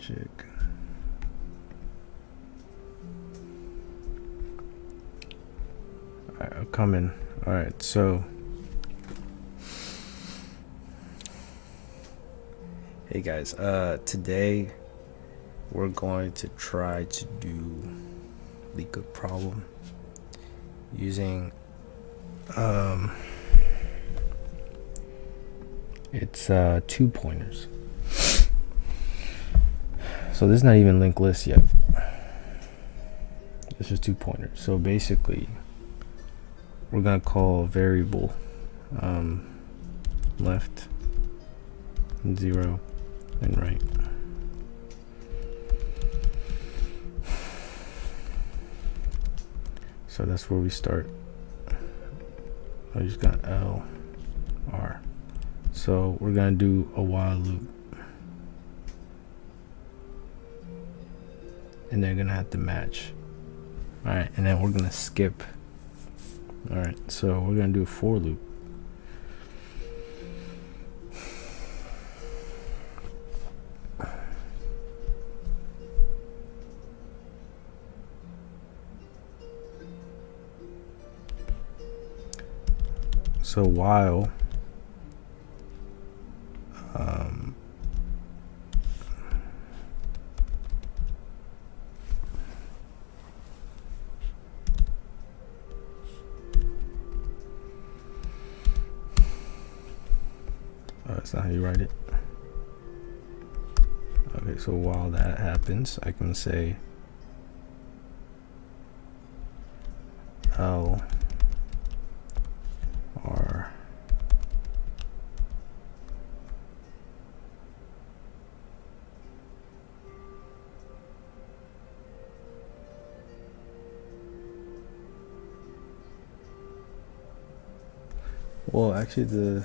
logic. Alright, I'm coming. Alright, so hey guys, today we're going to try to do the good problem using it's 2 pointers. So this is not even linked list yet. This is 2 pointers. So basically we're gonna call variable left 0 and right. So that's where we start. I just got L R. So we're gonna do a while loop, and they're gonna have to match. All right, and then we're gonna skip. All right, so we're gonna do a for loop. So while that's not how you write it. Okay, so while that happens, I can say L R well actually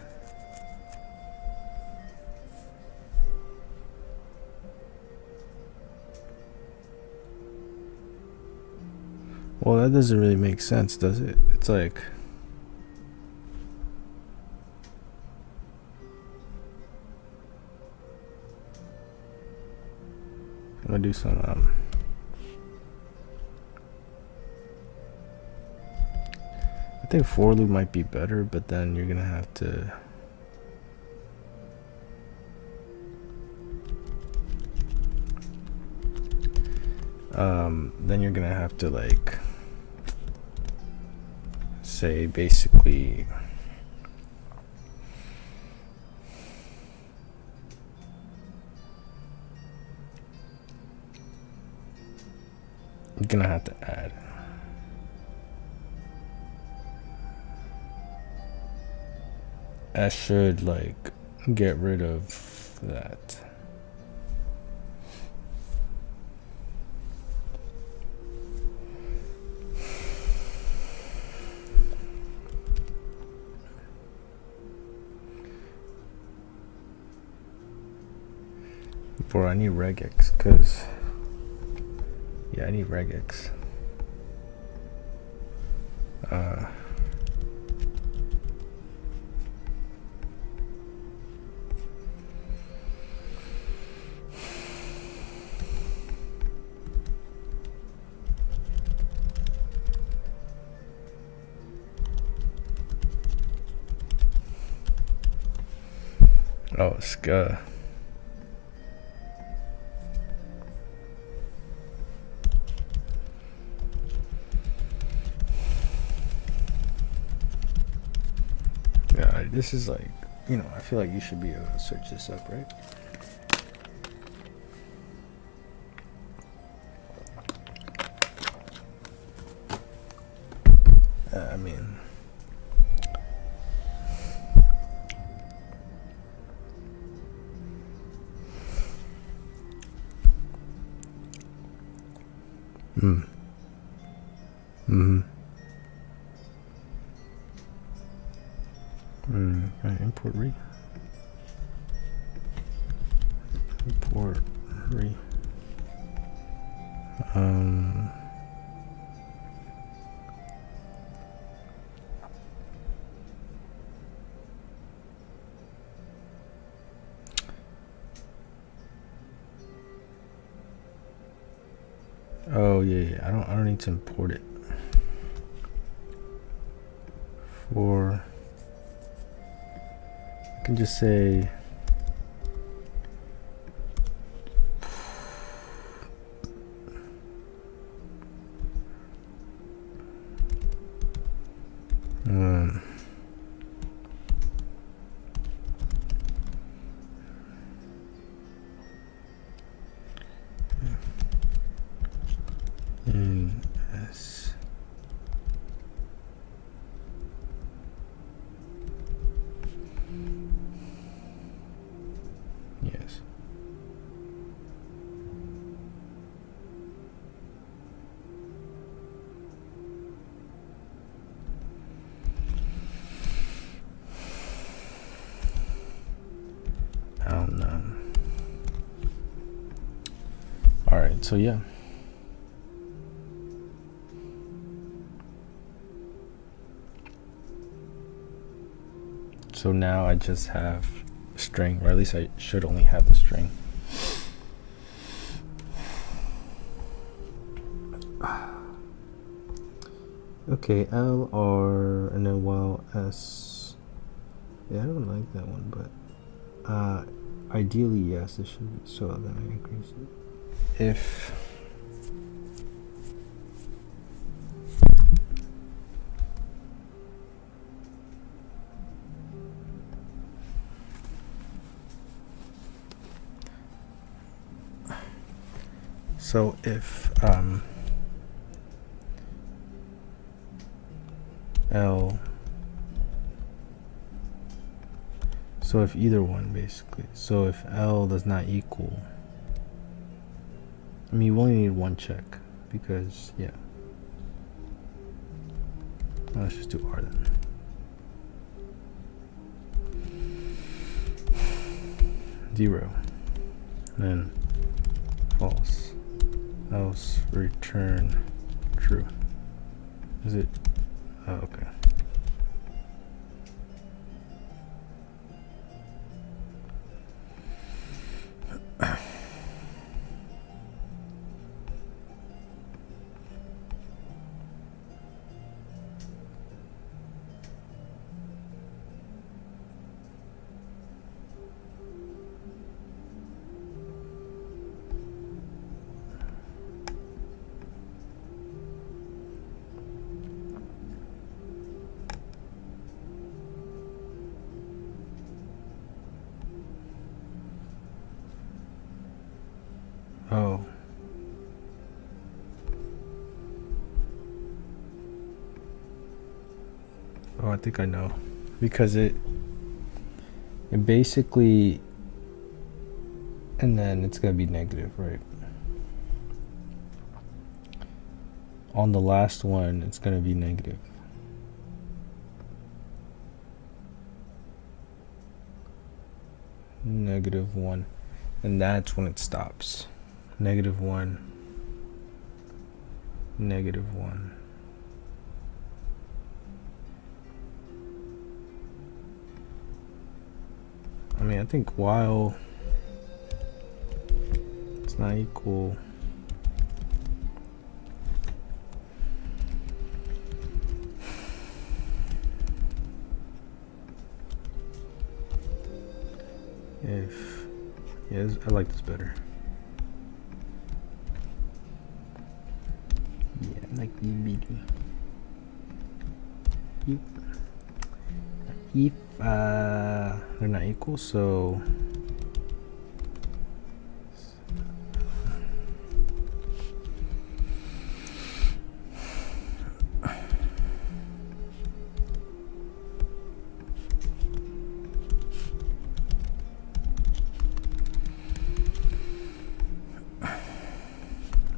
well, that doesn't really make sense, does it? It's like I'm gonna do some I think for loop might be better, but then you're gonna have to like say basically you're gonna have to add. I should like get rid of that. Bro, I need regex because yeah, I need regex. Oh, ska. Yeah, this is like, you know, I feel like you should be able to search this up, right? I mean, okay, import re. Import re. Oh yeah, I don't need to import it. For I can just say in S. Yes. I don't know. All right, so yeah. So now I just have a string, or at least I should only have the string. Okay, L, R, and then while S. Yeah, I don't like that one, but ideally, yes, it should be. So then I increase it. If so, if L. So if either one, basically. So if L does not equal, I mean, you only need one check because, yeah. Let's just do R then. Zero. Then false. Else return true. Is it? Oh, okay. Oh. Oh, I think I know. Because it basically, and then it's gonna be negative, right? On the last one, it's gonna be negative. -1. And that's when it stops. -1. -1. I mean, I think while it's not equal, if, yeah, I like this better. Yeah, I like the better. If they're not equal, so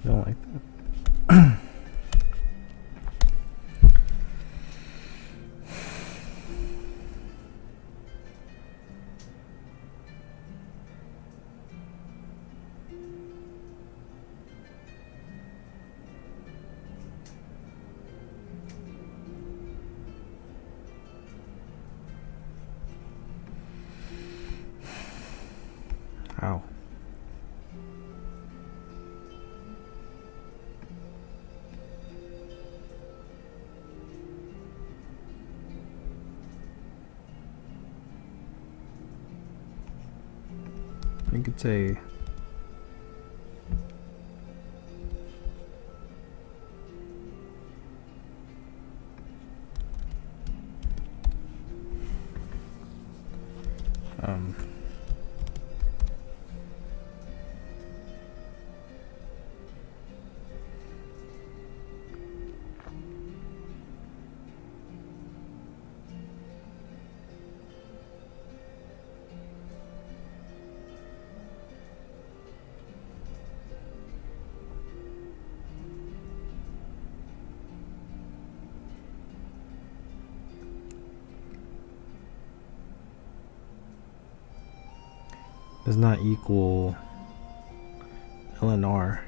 don't like that. could say does not equal LNR.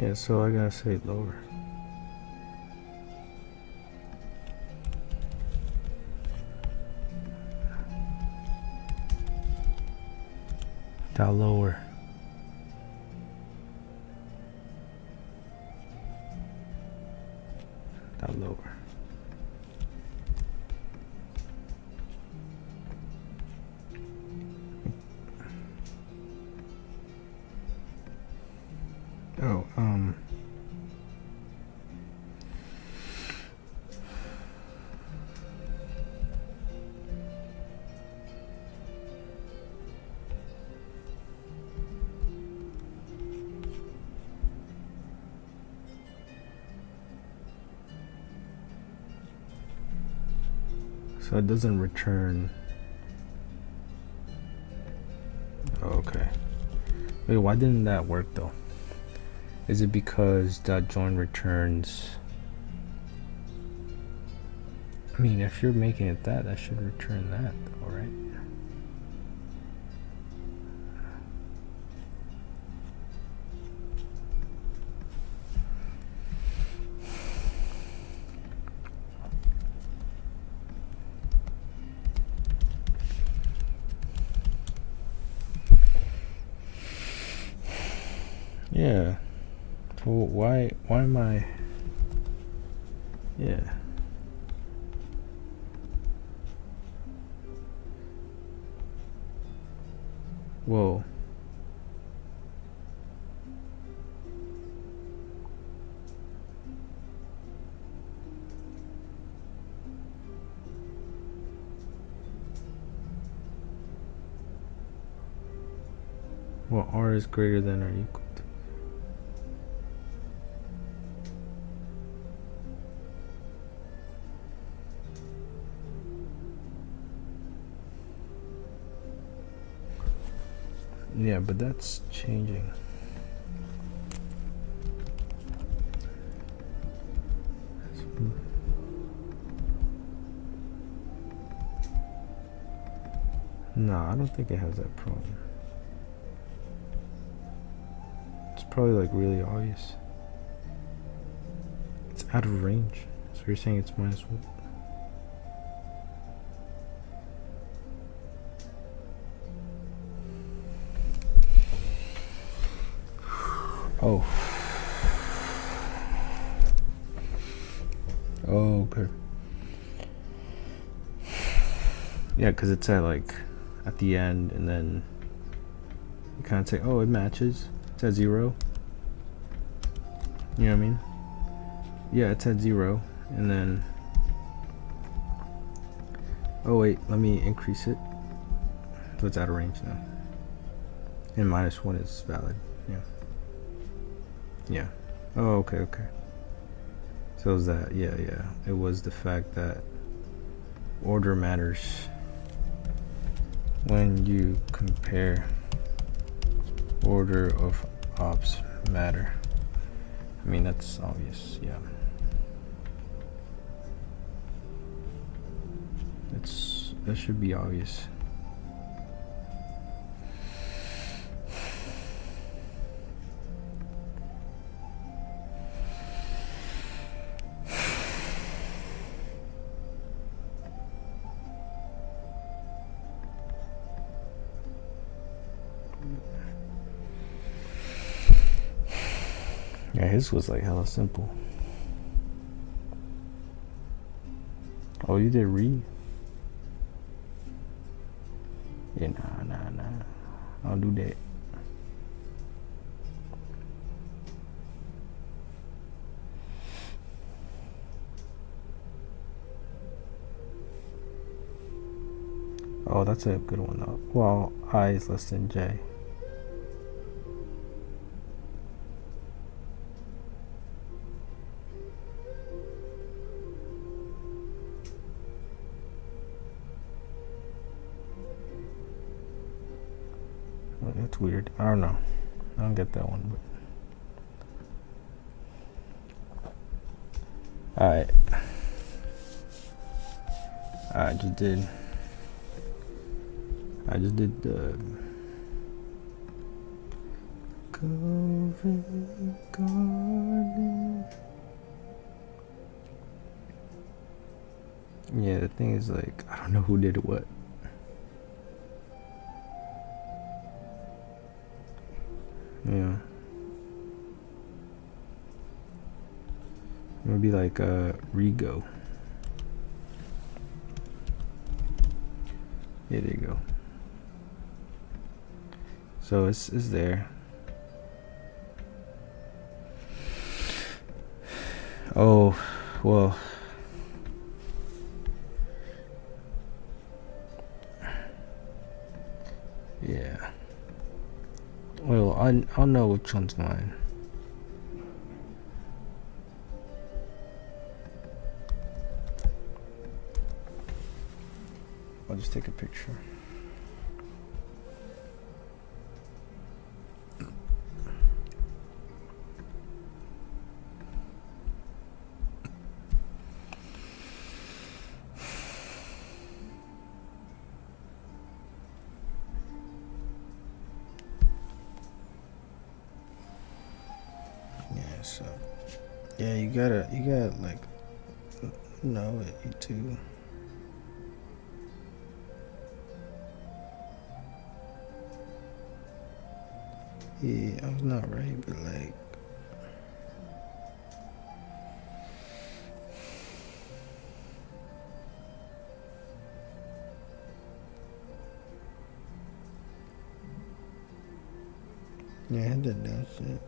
Yeah, so I gotta say lower. Down lower. Down lower. Oh, so it doesn't return. Oh, okay. Wait, why didn't that work though? Is it because .join returns? I mean, if you're making it that should return that, all right? Yeah. So why am I? Yeah. Whoa. Well, R is greater than or equal to. Yeah, but that's changing. No, I don't think it has that problem. It's probably like really obvious. It's out of range. So you're saying it's -1? Oh. Oh, okay. Yeah, because it's at like at the end, and then you kind of say, oh, it matches. It's at 0. You know what I mean? Yeah, it's at 0, and then oh wait, let me increase it. So it's out of range now. And -1 is valid. Yeah. Yeah. Oh, okay, okay. So it was that, yeah. It was the fact that order matters when you compare. Order of ops matter. I mean, that's obvious, yeah. That should be obvious. Yeah, his was like hella simple. Oh, you did read? Yeah, nah. I don't do that. Oh, that's a good one though. Well, I is less than J. Well, that's weird. I don't know. I don't get that one. But alright. I just did the Covent Garden. Yeah, the thing is, like, I don't know who did what. Yeah. Maybe like Rigo. Yeah, there you go. So it's there. Oh, well. Yeah. Well, I'll know which one's mine. I'll just take a picture. Yeah, so yeah, you gotta like know it, you too. Yeah, I was not right, but like, yeah, I had that dumb shit.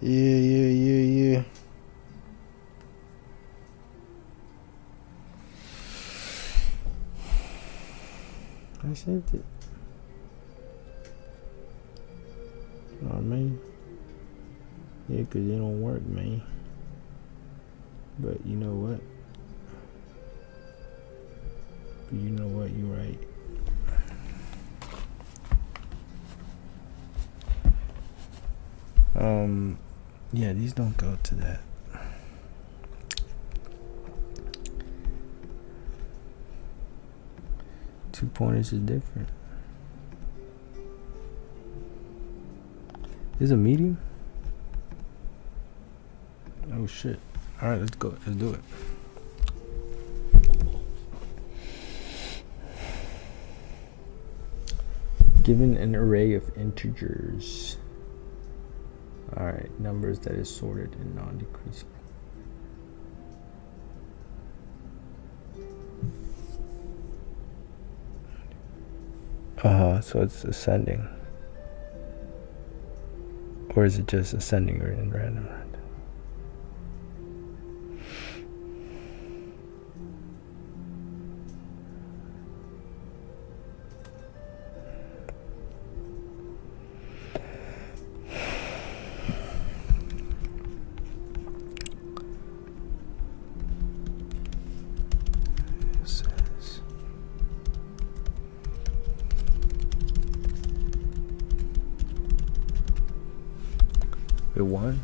Yeah. I saved it. Oh man. Yeah, 'cause it don't work, man. But you know what? You're right. Yeah, these don't go to that. Two pointers is different. Is a medium? Oh shit. Alright, let's go. Let's do it. Given an array of integers. Alright, numbers that is sorted and non-decreasing. So it's ascending. Or is it just ascending or in random? It won?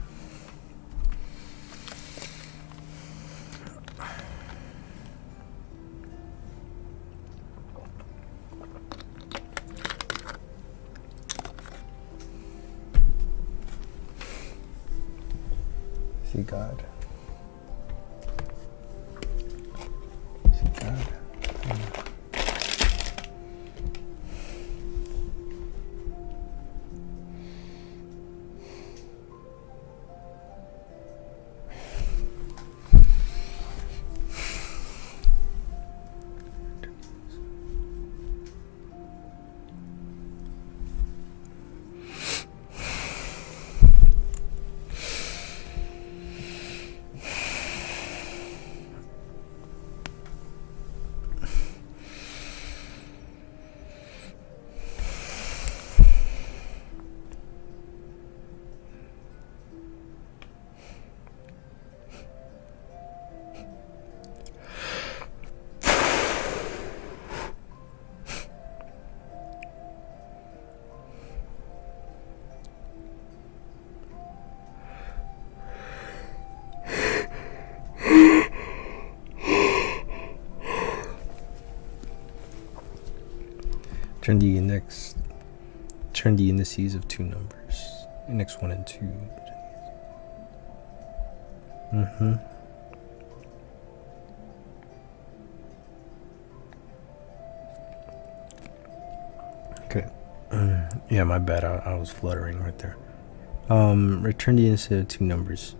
See God. See God. Turn the indices of two numbers. Index 1 and 2. Okay. Yeah, my bad. I was fluttering right there. Return the indices of two numbers.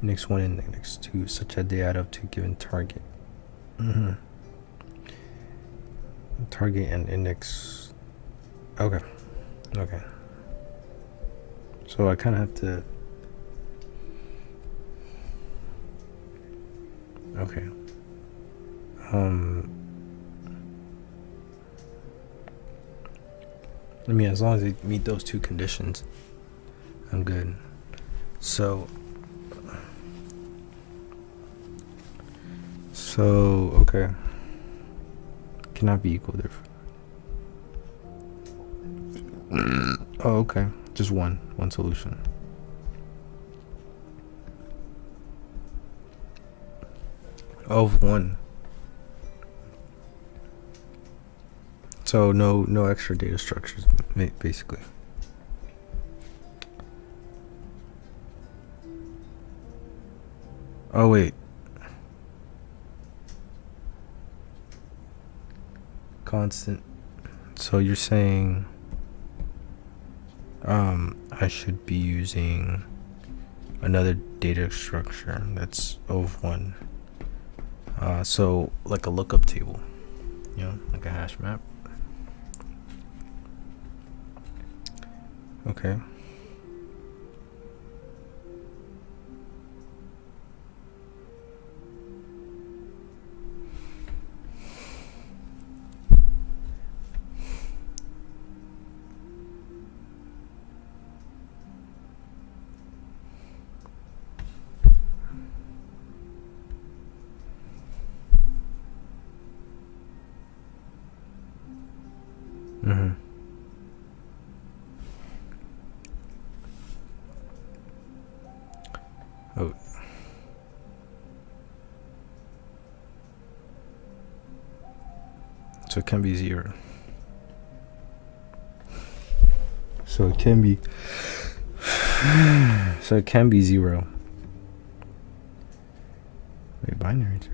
Index 1 and index 2, such that they add up to a given target. Target and index. Okay. So I kind of have to. Okay. I mean, as long as they meet those two conditions, I'm good. So okay. Cannot be equal, therefore. Oh, okay. Just one solution. Of one. So no extra data structures, basically. Oh wait. Constant. So you're saying I should be using another data structure that's of one. So like a lookup table, like a hash map. Okay. Oh. So it can be 0. So it can be 0. Wait, binary search.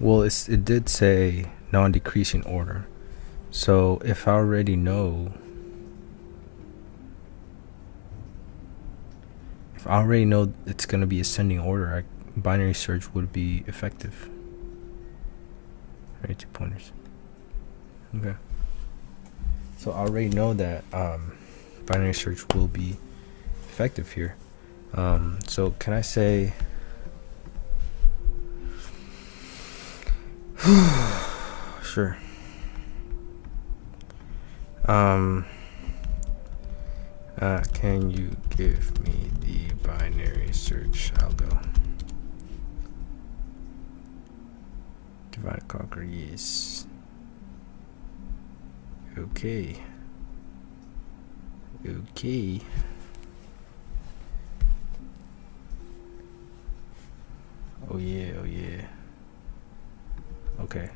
Well, it did say non-decreasing order. So if I already know it's going to be ascending order, binary search would be effective. Right, 2 pointers. Okay. So I already know that binary search will be effective here. So can I say sure. Can you give me the binary search algo? Divide and conquer, yes. Okay. Okay. Oh yeah, oh yeah. Okay.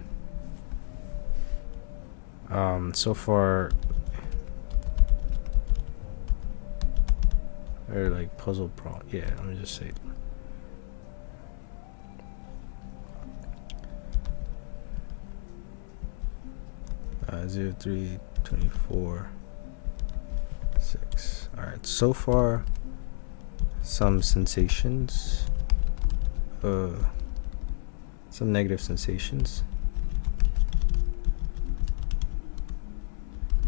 So far, or like puzzle prompt. Yeah, let me just say. 0324 6. All right. So far, some sensations. Some negative sensations.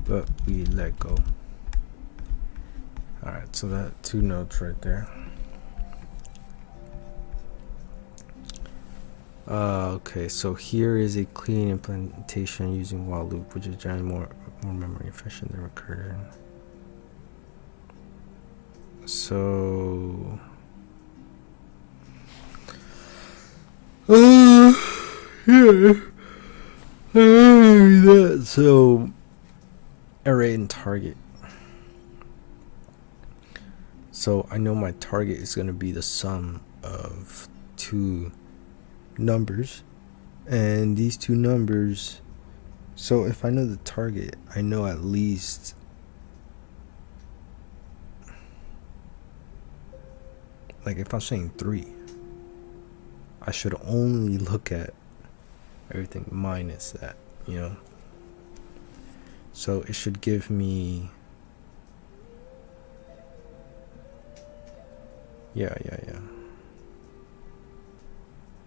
But we let go. All right. So that 2 notes right there. Okay, so here is a clean implementation using while loop, which is generally more memory efficient than recursion. So, yeah. So, array and target. So I know my target is going to be the sum of 2 numbers, and these 2 numbers. So if I know the target, I know at least like if I'm saying 3, I should only look at everything minus that, you know. So it should give me yeah.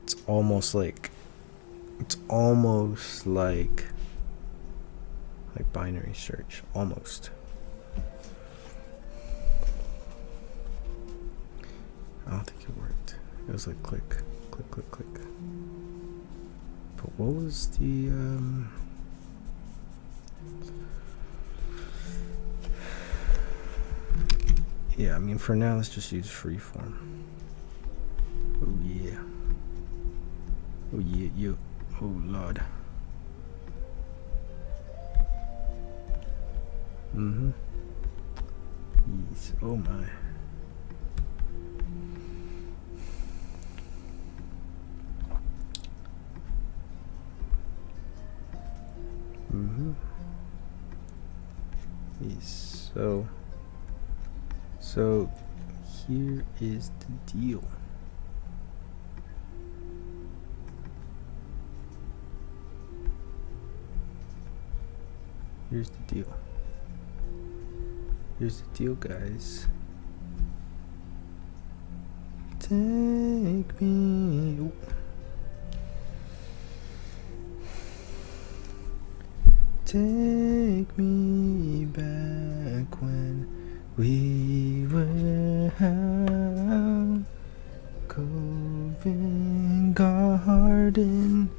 It's almost like binary search, almost. I don't think it worked. It was like click, click, click, click. But what was the yeah, I mean for now let's just use freeform. Oh yeah. Oh yeah, yo. Oh lord. Yes. Oh my. Yes. So here is the deal. Here's the deal. Here's the deal, guys. Take me. Ooh. Take me back when we were out Covent Garden.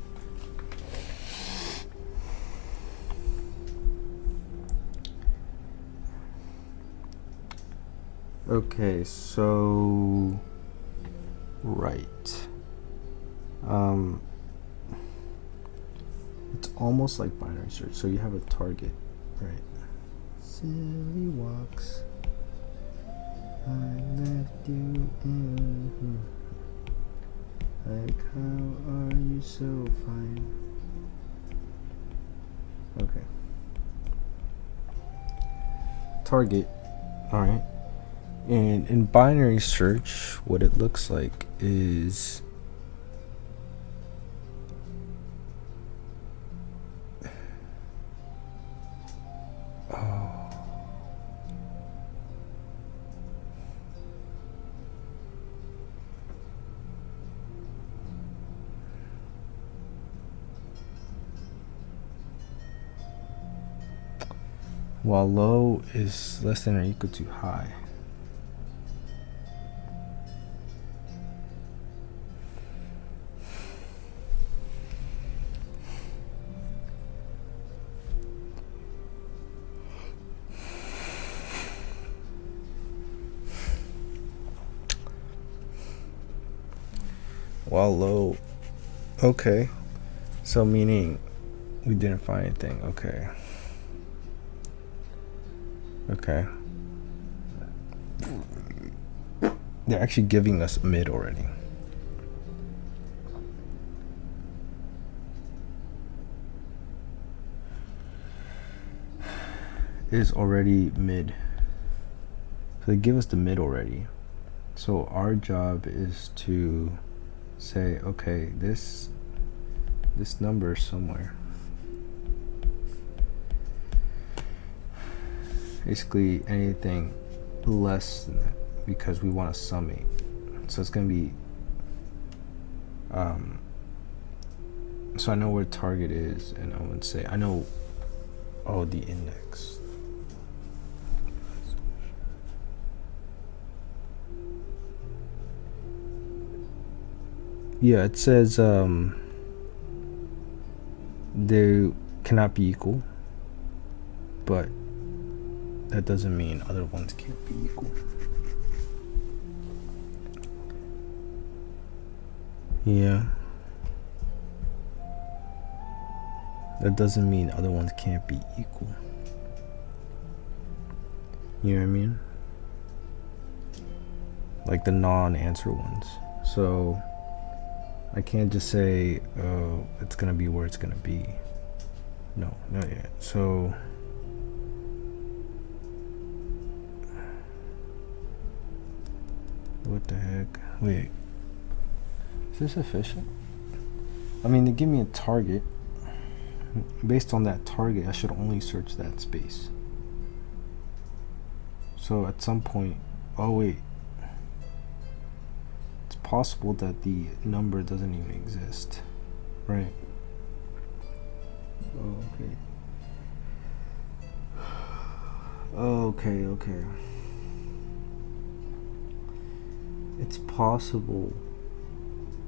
Okay, so right. It's almost like binary search. So you have a target, right? Silly walks. I left you in. Like, how are you so fine? Okay. Target. All right. And in binary search, what it looks like is while low is less than or equal to high. While low, okay. So meaning we didn't find anything. Okay. they're actually giving us a mid already. It is already mid. So they give us the mid already. So our job is to say, okay, this number is somewhere. Basically anything less than that, because we want to summate. So it's going to be so I know where target is, and I would say I know the index. Yeah, it says they cannot be equal, but that doesn't mean other ones can't be equal. Yeah. That doesn't mean other ones can't be equal. You know what I mean? Like the non-answer ones. So I can't just say, oh, it's gonna be where it's gonna be. No, not yet. So what the heck? Wait. Is this efficient? I mean, they give me a target. Based on that target, I should only search that space. So at some point, oh wait, it's possible that the number doesn't even exist, right? Okay. It's possible.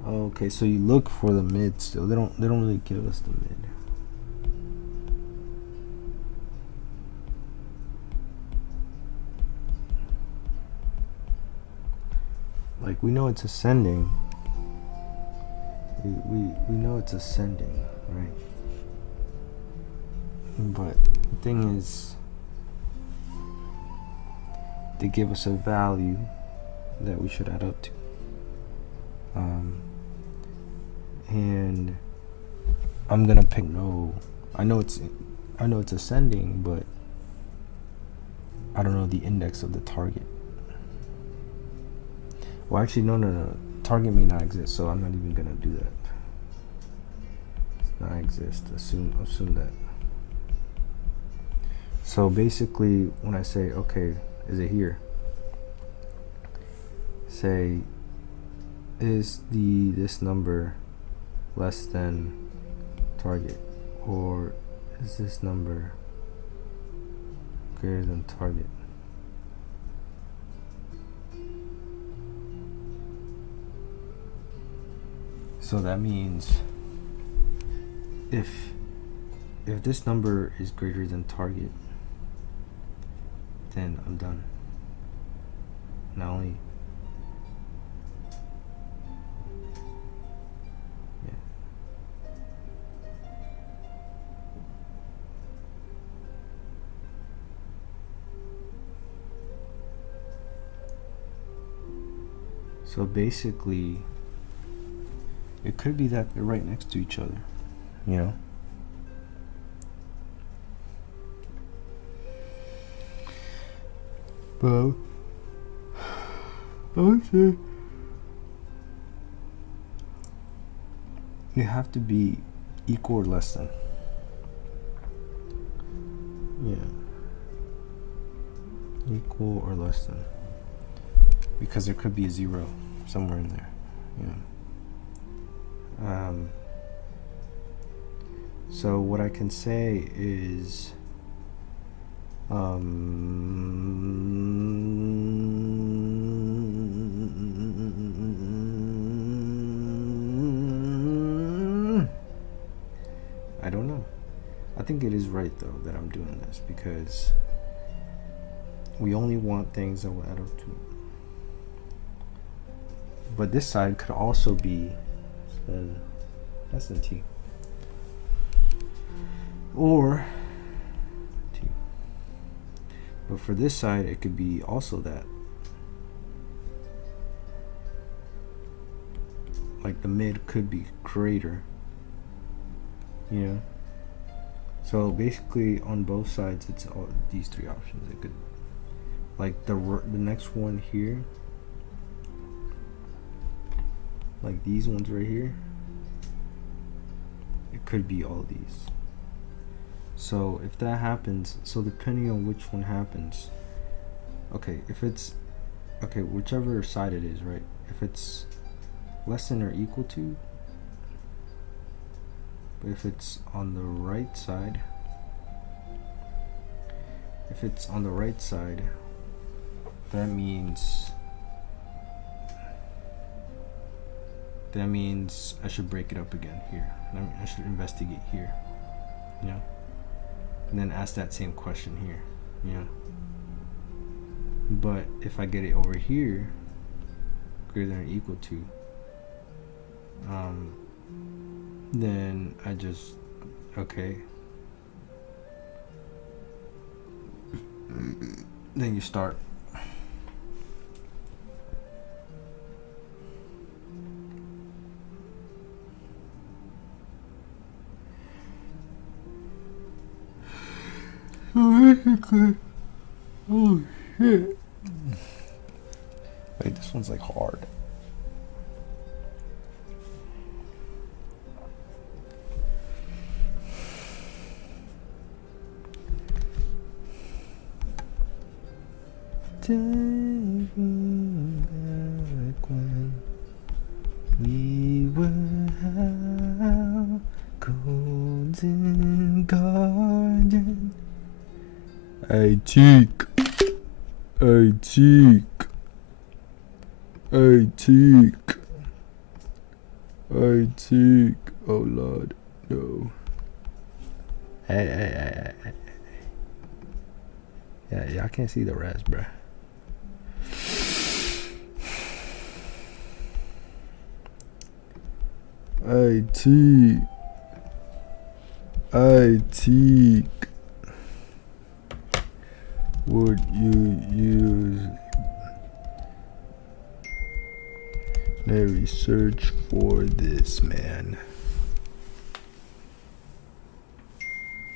Okay, so you look for the mid still. They don't really give us the mid. Like we know it's ascending. We know it's ascending, right? But the thing is, they give us a value that we should add up to. And I'm gonna pick no. I know it's ascending, but I don't know the index of the target. Well, actually, no. Target may not exist, so I'm not even gonna do that. It's not exist. Assume that. So basically, when I say, okay, is it here? Say, is this number less than target, or is this number greater than target? So that means if this number is greater than target, then I'm done. Not only so basically, it could be that they're right next to each other, you know? But I would say you have to be equal or less than. Yeah. Equal or less than. Because there could be a zero somewhere in there. Yeah. So what I can say is I don't know. I think it is right though that I'm doing this, because we only want things that will add up to it. But this side could also be less than t, or t. But for this side, it could be also that. like the mid could be greater, you know. So basically, on both sides, it's all these three options. It could, like the next one here, like these ones right here. It could be all these. So if that happens, so depending on which one happens, okay, if it's, okay, whichever side it is, right? If it's less than or equal to, but if it's on the right side, if it's on the right side, that means I should break it up again here. I should investigate here, you know, and then ask that same question here, you know. But if I get it over here, greater than or equal to, then I just, okay, then you start. So basically, oh shit. Wait, this one's like hard. Take me back when we were out golden garden. I cheek. Oh Lord, no. Hey. Yeah, y'all can't see the rest, bruh. I take would you use the research for this, man?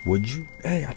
Would you? Hey,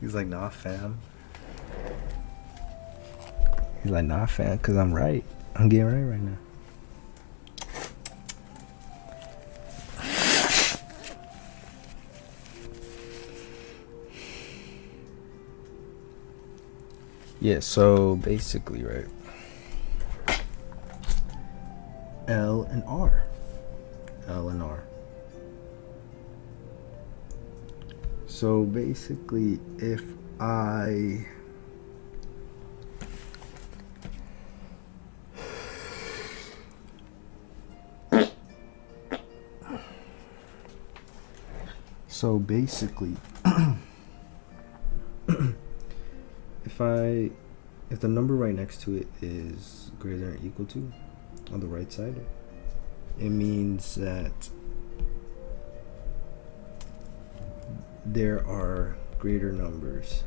He's like, nah, fam. He's like, nah, fam, because I'm right. I'm getting right now. Yeah, so basically, right? L and R. So basically, if I if the number right next to it is greater than or equal to on the right side, it means that there are greater numbers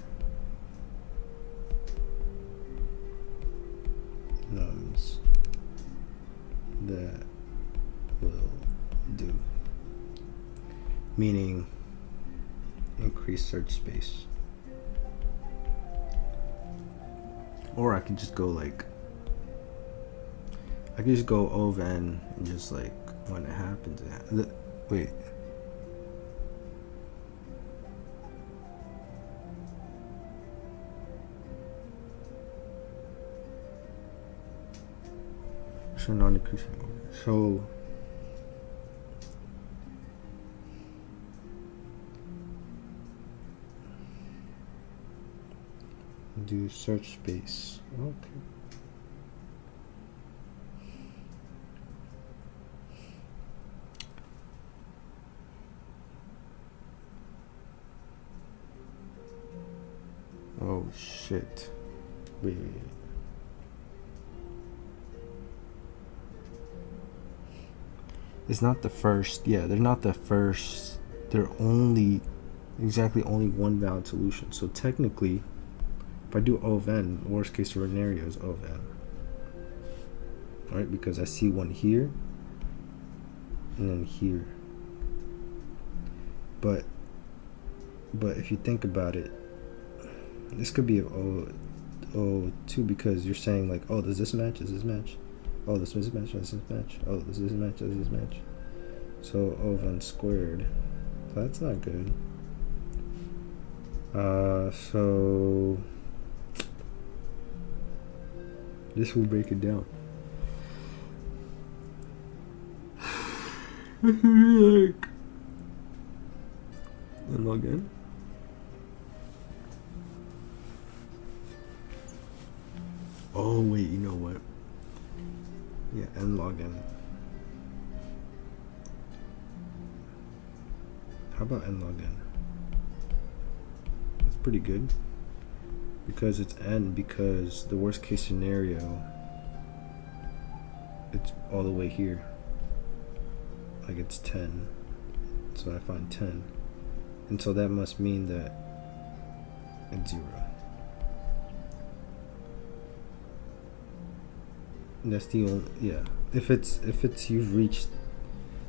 nums that will do, meaning increase search space. Or I can just go like, I can just go over and just like when it happens. Wait. So non-decreasing order. So do search space. Okay. Oh shit. Wait. It's not the first. Yeah, they're not the first. They're only only one valid solution. So technically, if I do O of n, worst case scenario is O of n. Alright, because I see one here and then here. But if you think about it, this could be O2 because you're saying like, oh, does this match? Does this match? Oh, this is match. Does this match? Oh, this is match. Does this match? So O of n squared. So that's not good. So this will break it down. And log in. Oh wait, you know what? Yeah, and log in. How about n log in? That's pretty good. Because it's n, because the worst case scenario, it's all the way here. Like it's 10. So I find 10. And so that must mean that it's 0. And that's the only, yeah. If it's you've reached,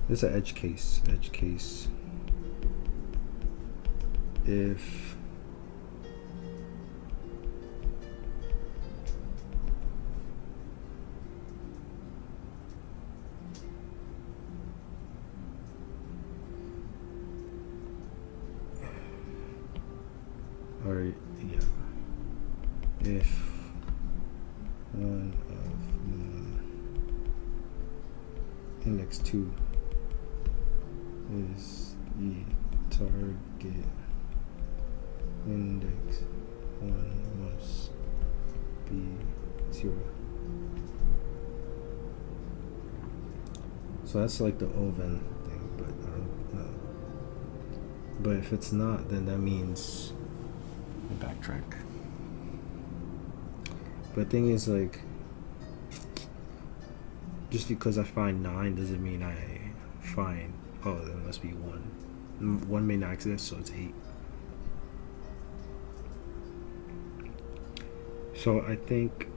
this is an edge case. If Alright, yeah. If one of index 2 is the target, index 1 must be 0. So that's like the O of n thing, but I don't know. But if it's not, then that means backtrack. But the thing is, like, just because I find 9 doesn't mean I find, oh, there must be 1. 1 may not exist, so it's 8. So I think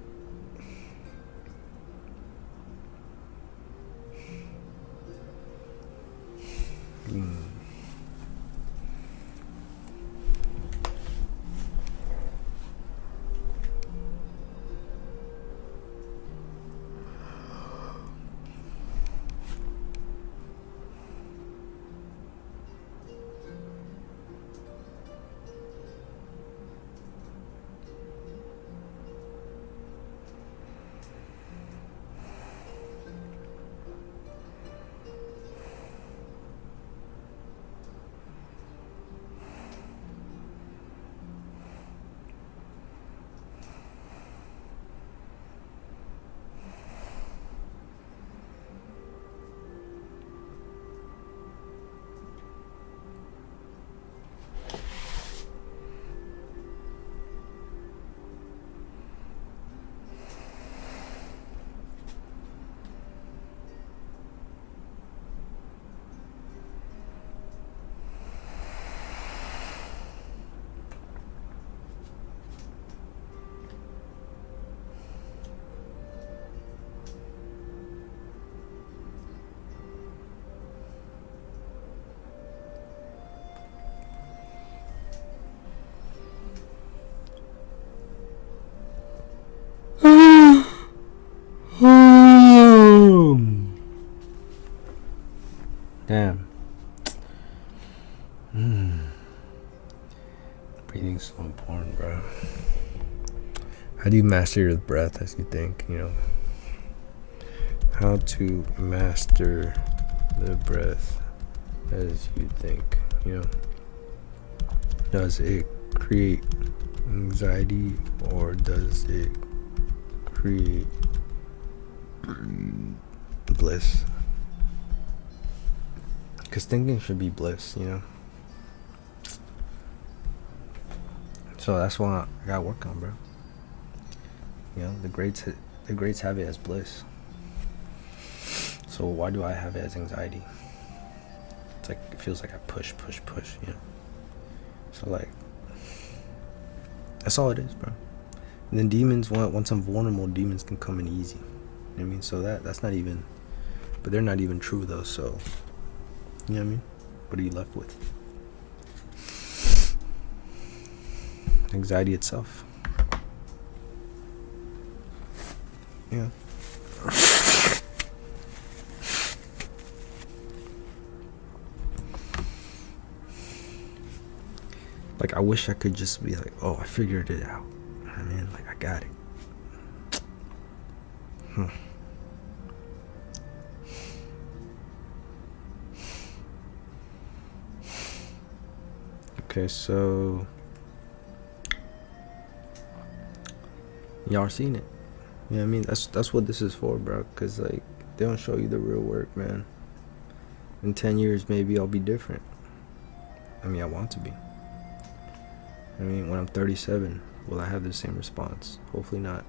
damn. Breathing's so important, bro. How do you master your breath as you think, you know? How to master the breath as you think, you know? Does it create anxiety, or does it create bliss? Because thinking should be bliss, you know? So that's what I gotta work on, bro. You know, the greats have it as bliss. So why do I have it as anxiety? It's like, it feels like I push, you know? So like, that's all it is, bro. And then demons, once I'm vulnerable, demons can come in easy. You know what I mean? So that's not even, but they're not even true though, so, you know what I mean? What are you left with? Anxiety itself. Yeah. Like, I wish I could just be like, oh, I figured it out. I mean, like, I got it. Okay, so y'all are seeing it. You know what I mean? That's what this is for, bro. Cause like, they don't show you the real work, man. In 10 years, maybe I'll be different. I mean, I want to be. I mean, when I'm 37, will I have the same response? Hopefully not.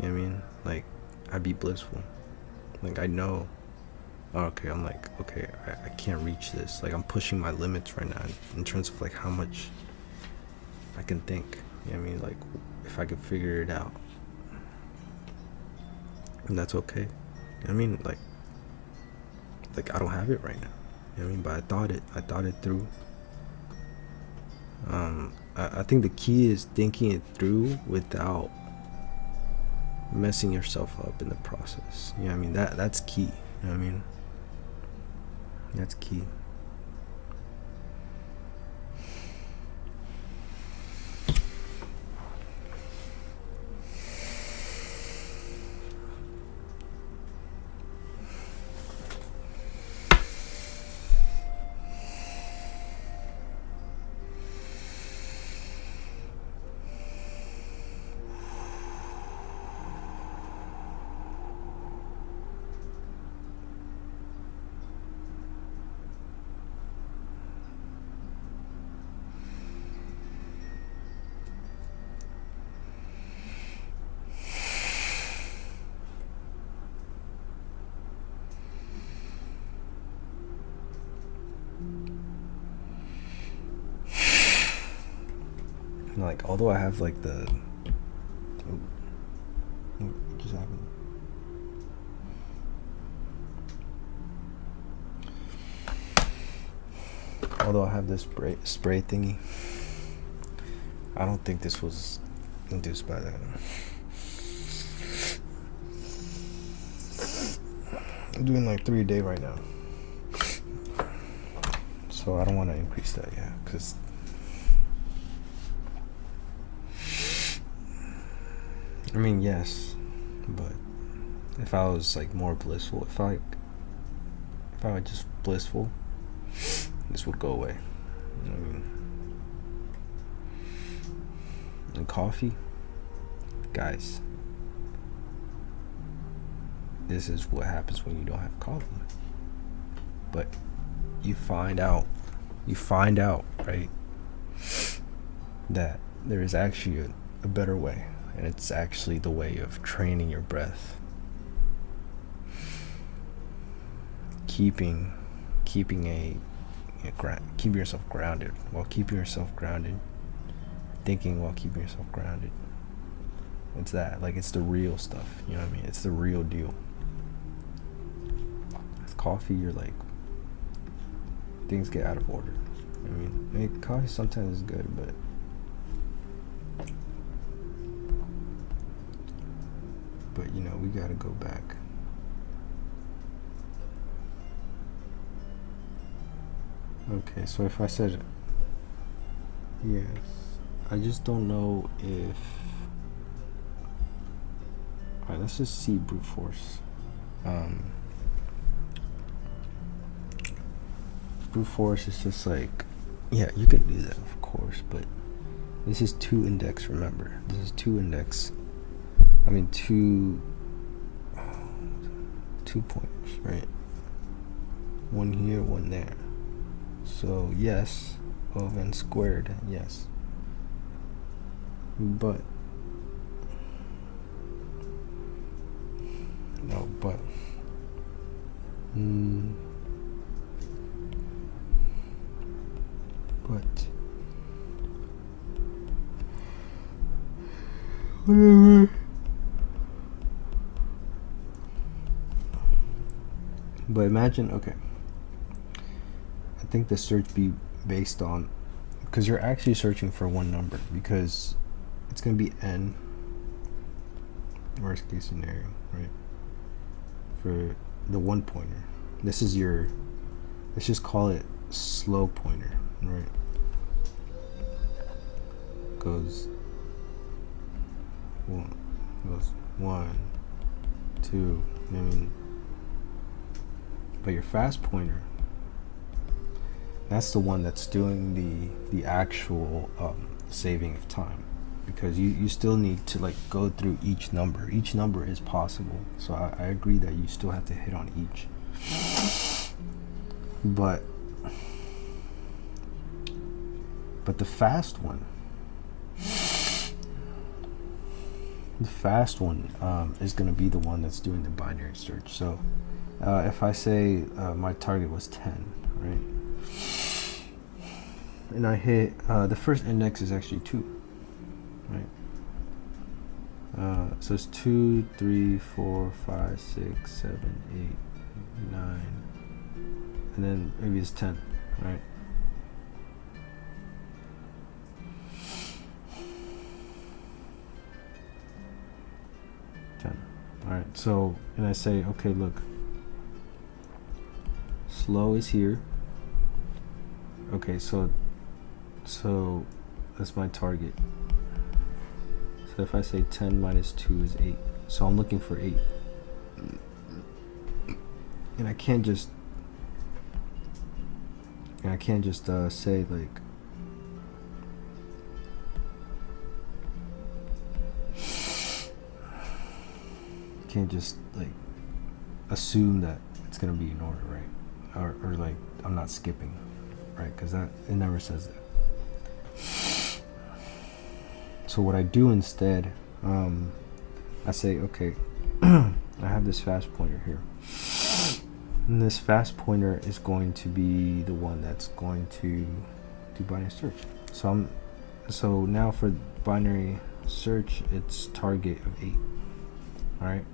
You know what I mean? Like, I'd be blissful. Like, I know, oh, okay, I'm like, okay, I can't reach this. Like, I'm pushing my limits right now in terms of like how much I can think. You know what I mean? Like, if I could figure it out. And that's okay. You know what I mean? Like I don't have it right now. You know what I mean? But I thought it through. I think the key is thinking it through without messing yourself up in the process. You know what I mean? That's key. You know what I mean? That's key. Like, although I have like the, what just happened? Although I have this spray thingy, I don't think this was induced by that. I'm doing like 3 a day right now, so I don't want to increase that yet, because I mean, yes, but if I was like more blissful, if I were just blissful, this would go away. You know what I mean? And coffee, guys, this is what happens when you don't have coffee. But you find out, right, that there is actually a better way. And it's actually the way of training your breath, keeping yourself grounded while keeping yourself grounded, thinking while keeping yourself grounded. It's that, like, it's the real stuff. You know what I mean? It's the real deal. With coffee, you're like, things get out of order. You know what I mean, coffee sometimes is good, but you know, we gotta go back. Okay, so if I said yes, I just don't know if, alright, let's just see brute force. Brute force is just like Yeah, you can do that, of course, but this is 2 index, remember. This is 2 index. I mean, two pointers, right? One here, one there. So, yes, of n squared, yes. But, no, but, but, whatever. But imagine, okay, I think the search be based on, because you're actually searching for one number, because it's going to be n, worst case scenario, right, for the one pointer. This is your, let's just call it slow pointer, right? Goes one, two, I mean, but your fast pointer, that's the one that's doing the actual saving of time, because you still need to like go through each number. Each number is possible, so I agree that you still have to hit on each, but the fast one, is going to be the one that's doing the binary search. So if I say my target was 10, right, and I hit the first index is actually 2, right? So it's 2, 3, 4, 5, 6, 7, 8, 9, and then maybe it's 10, right? Alright, so, and I say, okay, look, slow is here. Okay, so that's my target. So if I say 10 minus 2 is 8, so I'm looking for 8. And I can't just say like, can't just like assume that it's gonna be in order, right? Or like I'm not skipping, right? Because that, it never says that. So what I do instead, I say, okay, I have this fast pointer here, and this fast pointer is going to be the one that's going to do binary search. So now for binary search, it's target of 8. All right.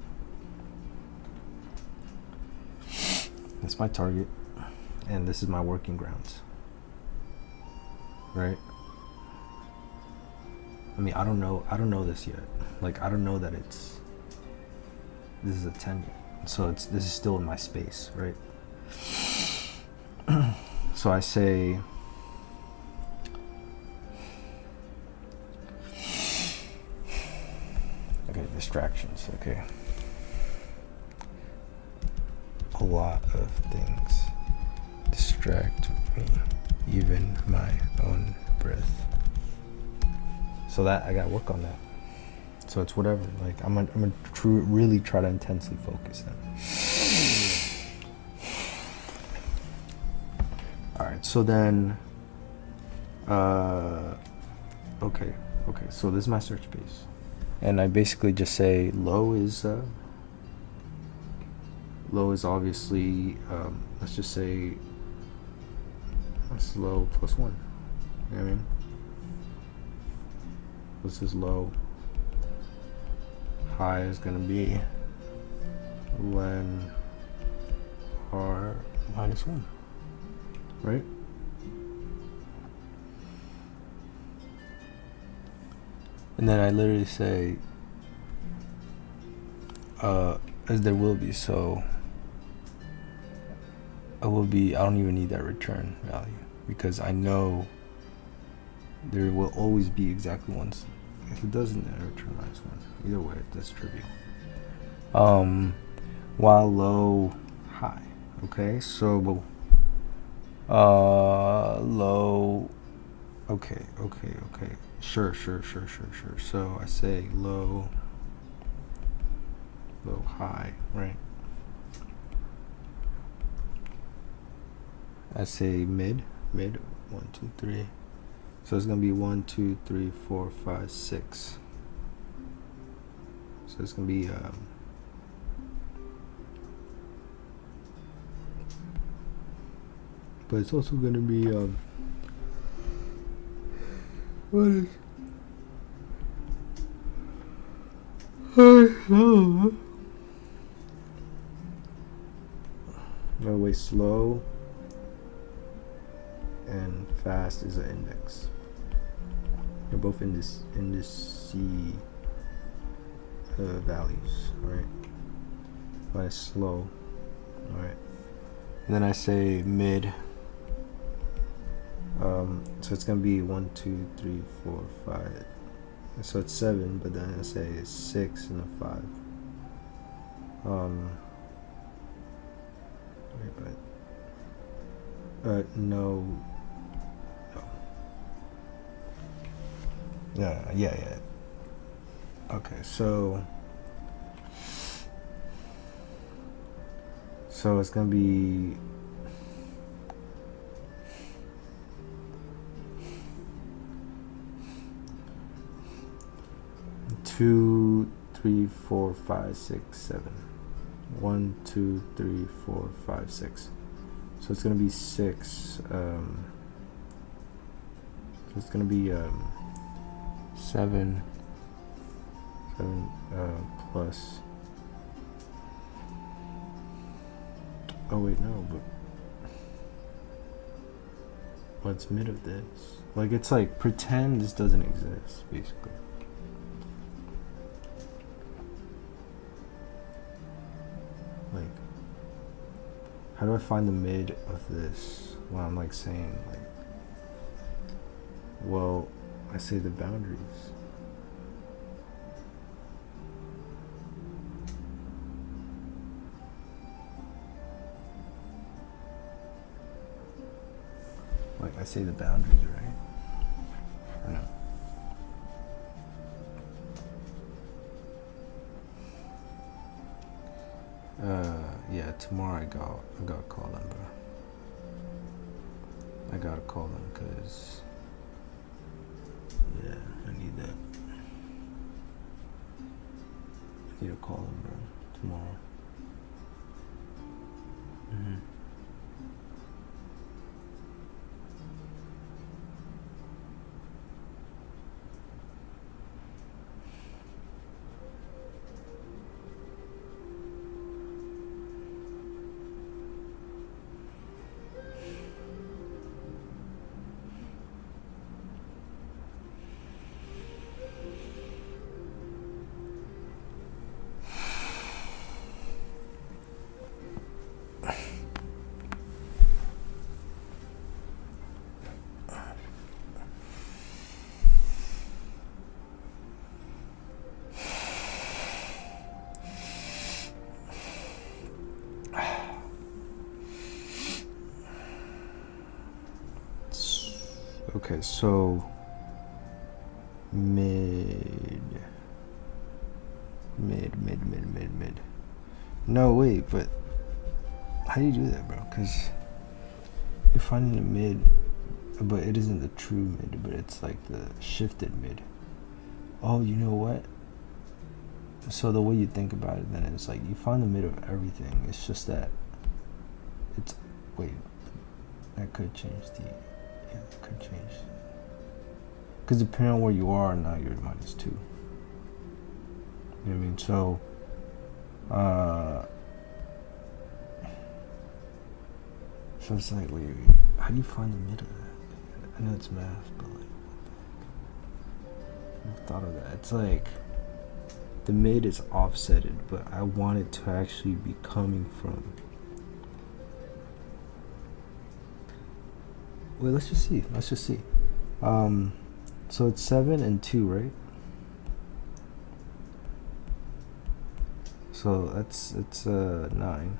That's my target, and this is my working grounds, right? I mean, I don't know this yet. Like, I don't know that this is a 10 yet. So this is still in my space, right? So I say, okay, distractions, okay. A lot of things distract me, even my own breath. So that I gotta work on that. So it's whatever. Like I'm gonna really try to intensely focus then. All right. So then, okay. So this is my search space, and I basically just say low is obviously, let's just say that's low plus 1. You know what I mean? This is low. High is going to be when r minus 1, right? And then I literally say, as there will be, so I don't even need that return value, because I know there will always be exactly ones. If it doesn't, then I return minus 1. Either way, that's trivial. While low, high. Okay, so Low. Okay. Sure. So I say low, high, right? I say mid. 1, 2, 3. So it's gonna be 1, 2, 3, 4, 5, 6. So it's gonna be but it's also gonna be what is no way, slow and fast is an index. They're both in this C values, right? But it's slow, all right. And then I say mid. So it's gonna be 1, 2, 3, 4, 5. So it's 7, but then I say 6 and a 5. Wait, but no. Yeah. Okay, so it's gonna be 2, 3, 4, 5, 6, 7. 1, 2, 3, 4, 5, 6. So it's gonna be 6. So it's gonna be 7 plus. Oh wait, no, but what's mid of this? Like, it's like pretend this doesn't exist, basically. Like, how do I find the mid of this when I'm like saying, like, well, I say the boundaries. Like, I say the boundaries, right? I know. Yeah, tomorrow I gotta call them, bro. I gotta call them, cause yeah, I need that. I need to call them, bro, tomorrow. Okay, so mid. No, wait, but how do you do that, bro? Because you're finding the mid, but it isn't the true mid, but it's like the shifted mid. Oh, you know what? So the way you think about it then is like you find the mid of everything. It's just that it's, wait, that could change the, yeah, it could change. Because depending on where you are now, you're at -2. You know what I mean? So, so it's like, wait, how do you find the mid of that? I know it's math, but like, I've thought of that. It's like, the mid is offsetted, but I want it to actually be coming from. Wait, let's just see. So it's 7 and 2, right? So it's 9,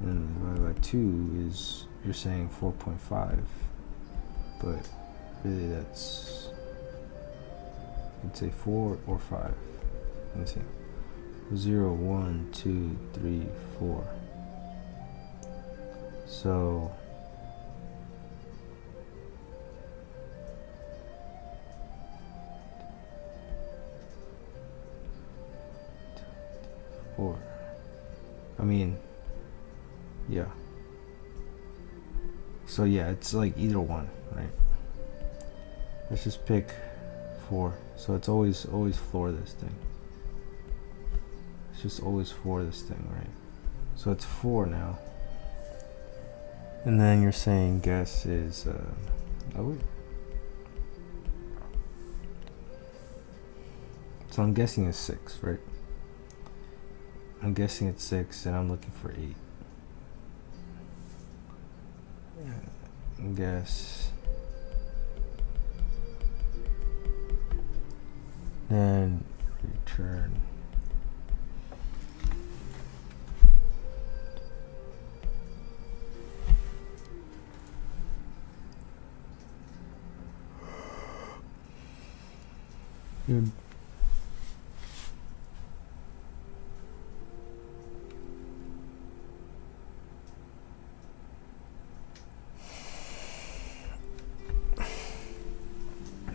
and divided by 2 is you're saying 4.5, but really that's, you'd say 4 or 5. Let me see. 0, 1, 2, 3, 4. So four. I mean, yeah. So yeah, it's like either one, right? Let's just pick 4. So it's always floor this thing. It's just always floor this thing, right? So it's 4 now. And then you're saying guess is oh wait. So I'm guessing it's 6, right? I'm guessing it's 6 and I'm looking for 8. Guess. Then return. Good.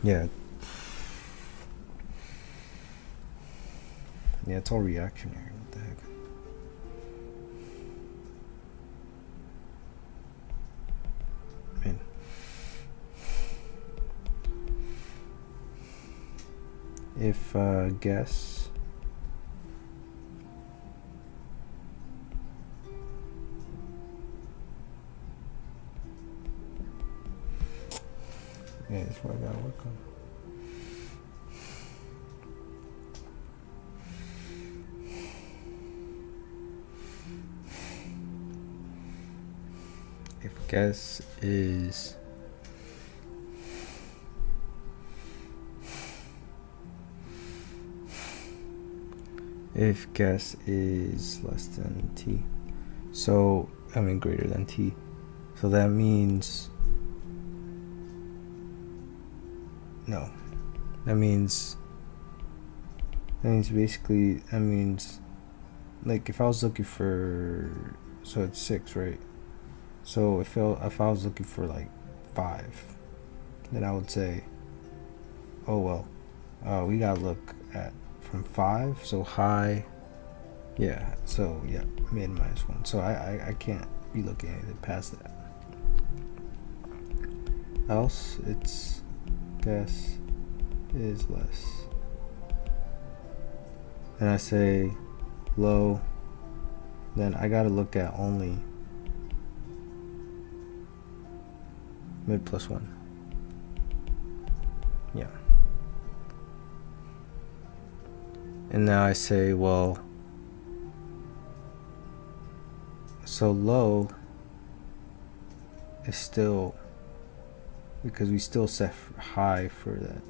Yeah. Yeah, it's all reactionary. What the heck? Man. If guess yeah, that's what I gotta work on. If guess is less than t, so I mean greater than t, so that means no, that means basically, that means like if I was looking for, so it's 6, right? So if I was looking for like 5, then I would say, oh well, we gotta look at from 5, so high, yeah, so yeah, mid minus 1, so I can't be looking anything past that. Else it's guess is less, and I say low, then I gotta look at only mid plus 1. Yeah. And now I say, well, so low is still, because we still set high for that.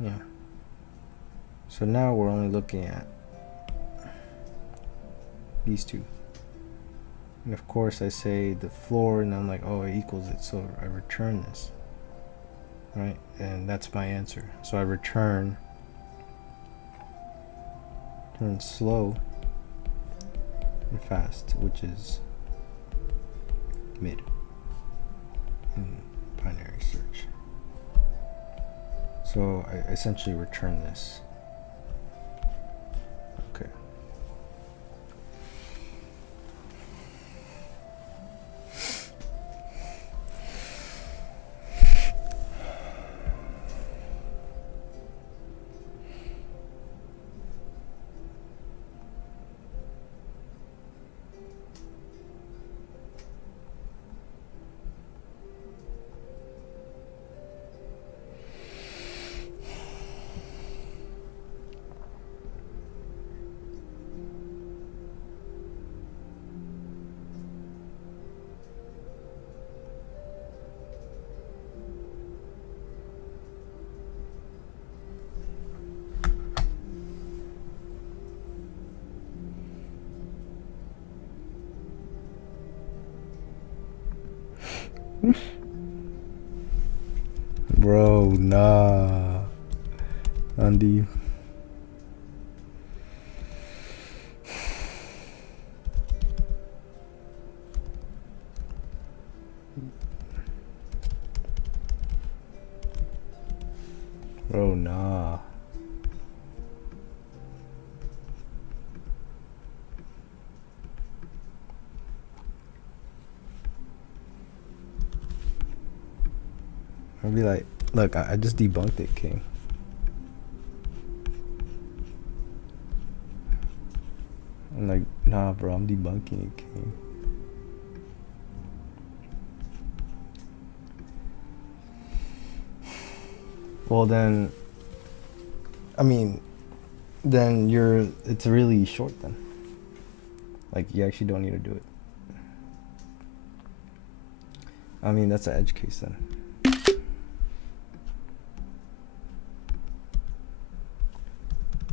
Yeah. So now we're only looking at these two. And of course I say the floor, and I'm like, oh, it equals it, so I return this, right? And that's my answer. So I return slow and fast, which is mid in binary search. So I essentially return this. Okay. Bro, nah. Andy. Bro, nah. I'll be like, look, I just debunked it, King. I'm like, nah, bro, I'm debunking it, King. Well, then, I mean, then it's really short then. Like, you actually don't need to do it. I mean, that's an edge case then.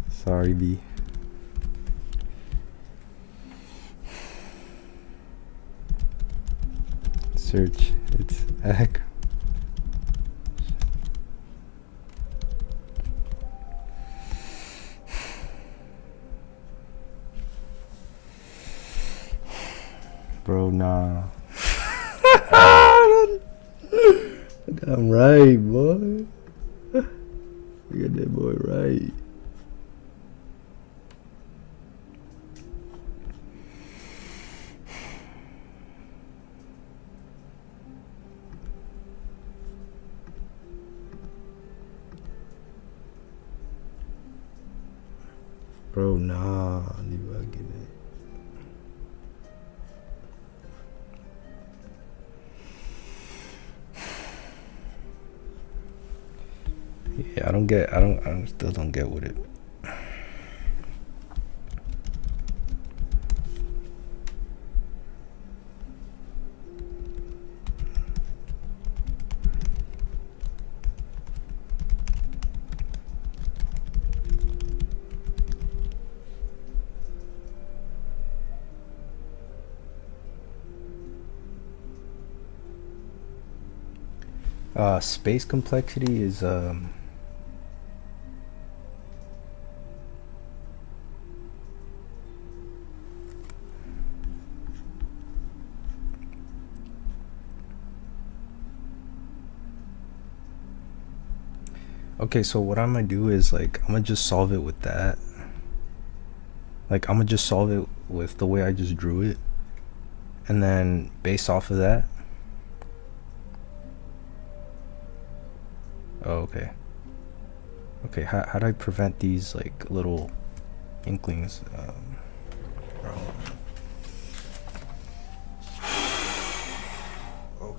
Sorry, B. Search, it's egg. Bro, nah. I'm right, boy. You got that boy right. Bro, nah. You bugging it. Yeah, I still don't get with it. Space complexity is okay, so what I'm gonna do is like I'm gonna just solve it with that. Like I'm gonna just solve it with the way I just drew it. And then based off of that. Oh, okay. Okay, how do I prevent these like little inklings? Okay.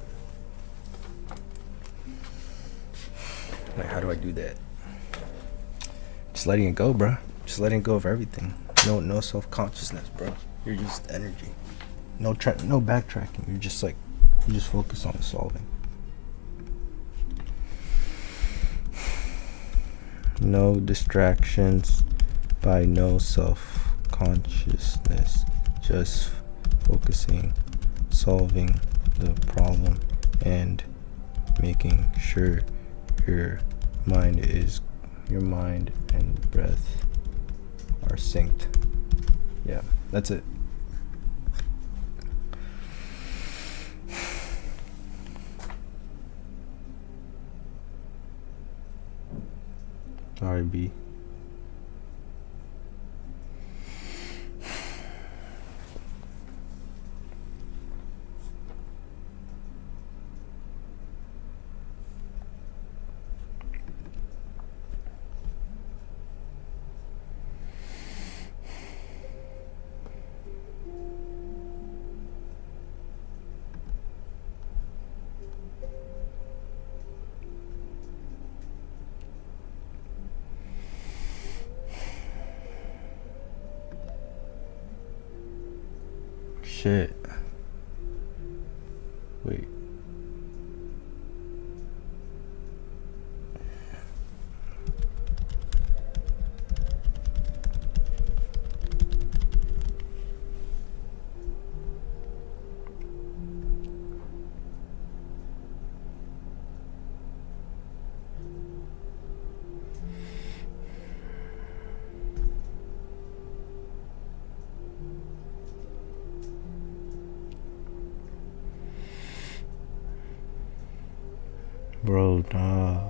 Like, how do I do that? Just letting it go, bro. Just letting go of everything. No self-consciousness, bro. You're just energy. No backtracking. You just focus on solving. No distractions by no self-consciousness. Just focusing, solving the problem, and making sure your mind and breath are synced. Yeah, that's it. Sorry, B. Shit. Wait. Bro, nah.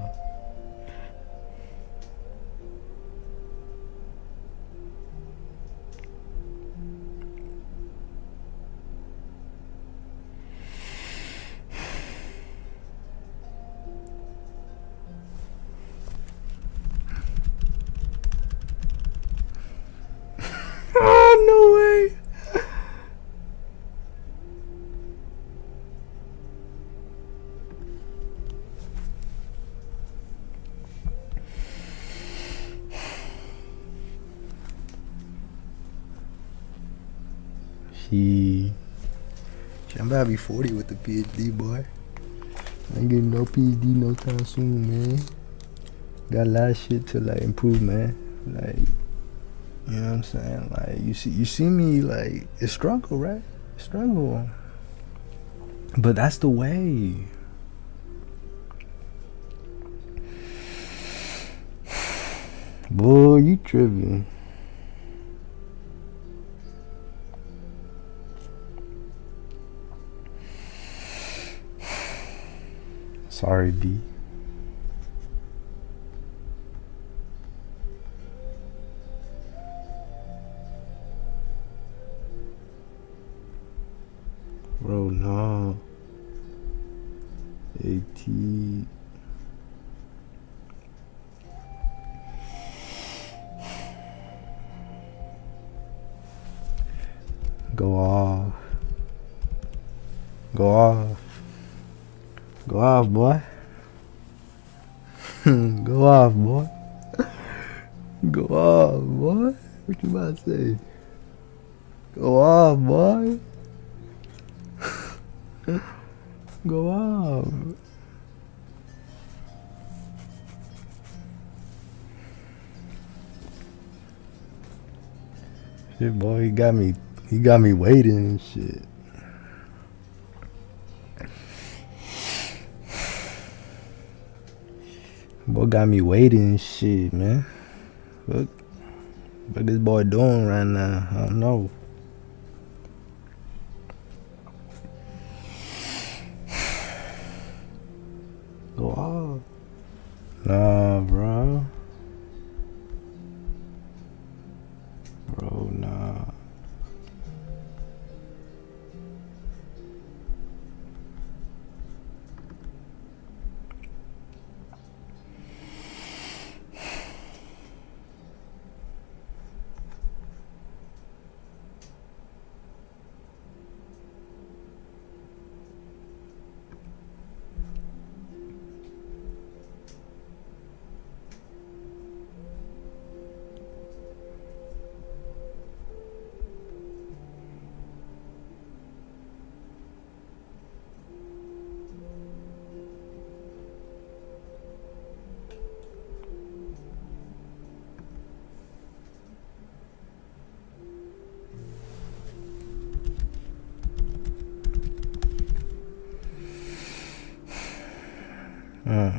Oh, no way. She. I'm about to be 40 with the PhD, boy. I ain't getting no PhD no time soon, man. Got a lot of shit to like improve, man. Like, you know what I'm saying? Like, you see me like it's struggle, right? Struggle, but that's the way. Boy, you tripping. Sorry, B. Bro, no. AT. Go off. Go off. Go off, boy. Go off, boy. Go off, boy. What you about to say? Go off, boy. Go off. Shit, boy, he got me waiting and shit. Boy got me waiting and shit, man. What this boy doing right now? I don't know. Go off. Nah, bro. Bro, nah. Uh.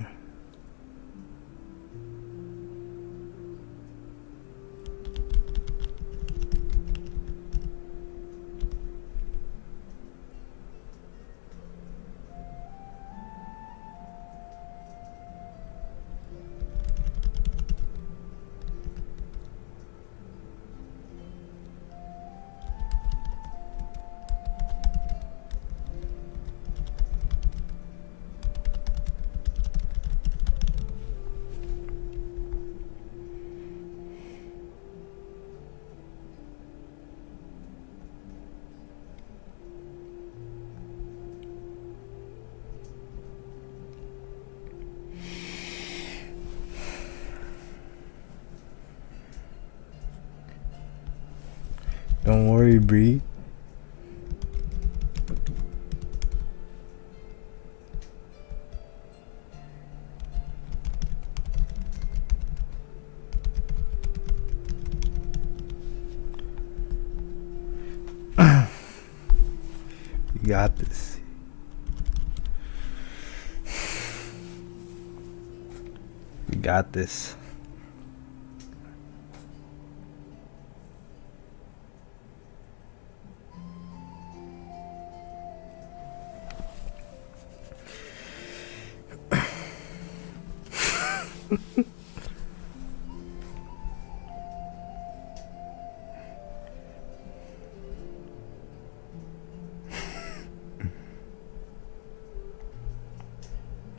Don't worry, Bree. You got this. You got this.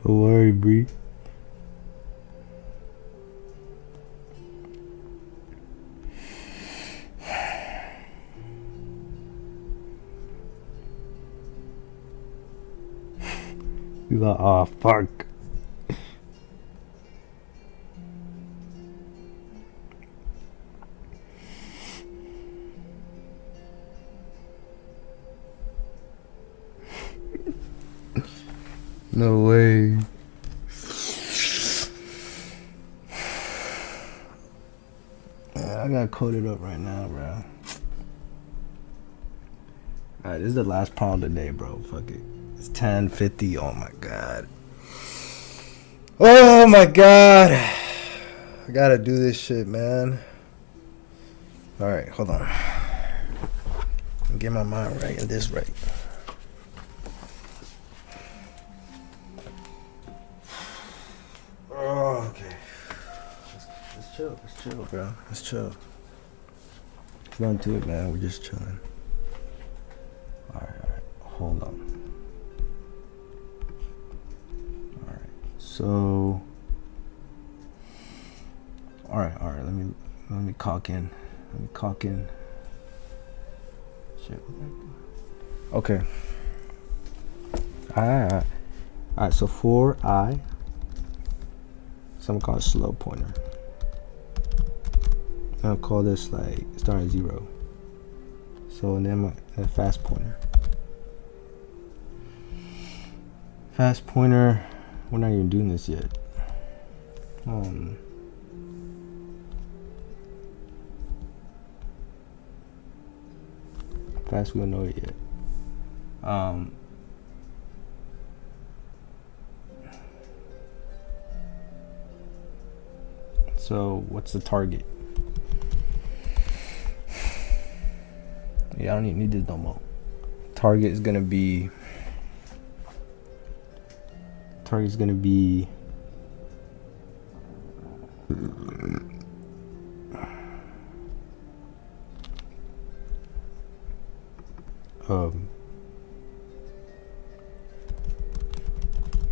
Don't worry, Bree. He's like, oh fuck. No way. Yeah, I got coded up right now, bro. Alright, this is the last problem today, bro. Fuck it. It's 10:50. Oh my god. Oh my god. I gotta do this shit, man. Alright, hold on. Get my mind right and this right. Oh, okay. Let's chill. Let's chill, bro. Let's chill. Let's not do it, man. We're just chilling. Alright. Hold on. Alright. So. Alright. Let me cock in. Shit. Okay. Alright. So for I. Some call it slow pointer. I'll call this like starting at 0. So and then a fast pointer. Fast pointer. We're not even doing this yet. Fast, we don't know it yet. So what's the target? Yeah, I don't even need this no more. Target is gonna be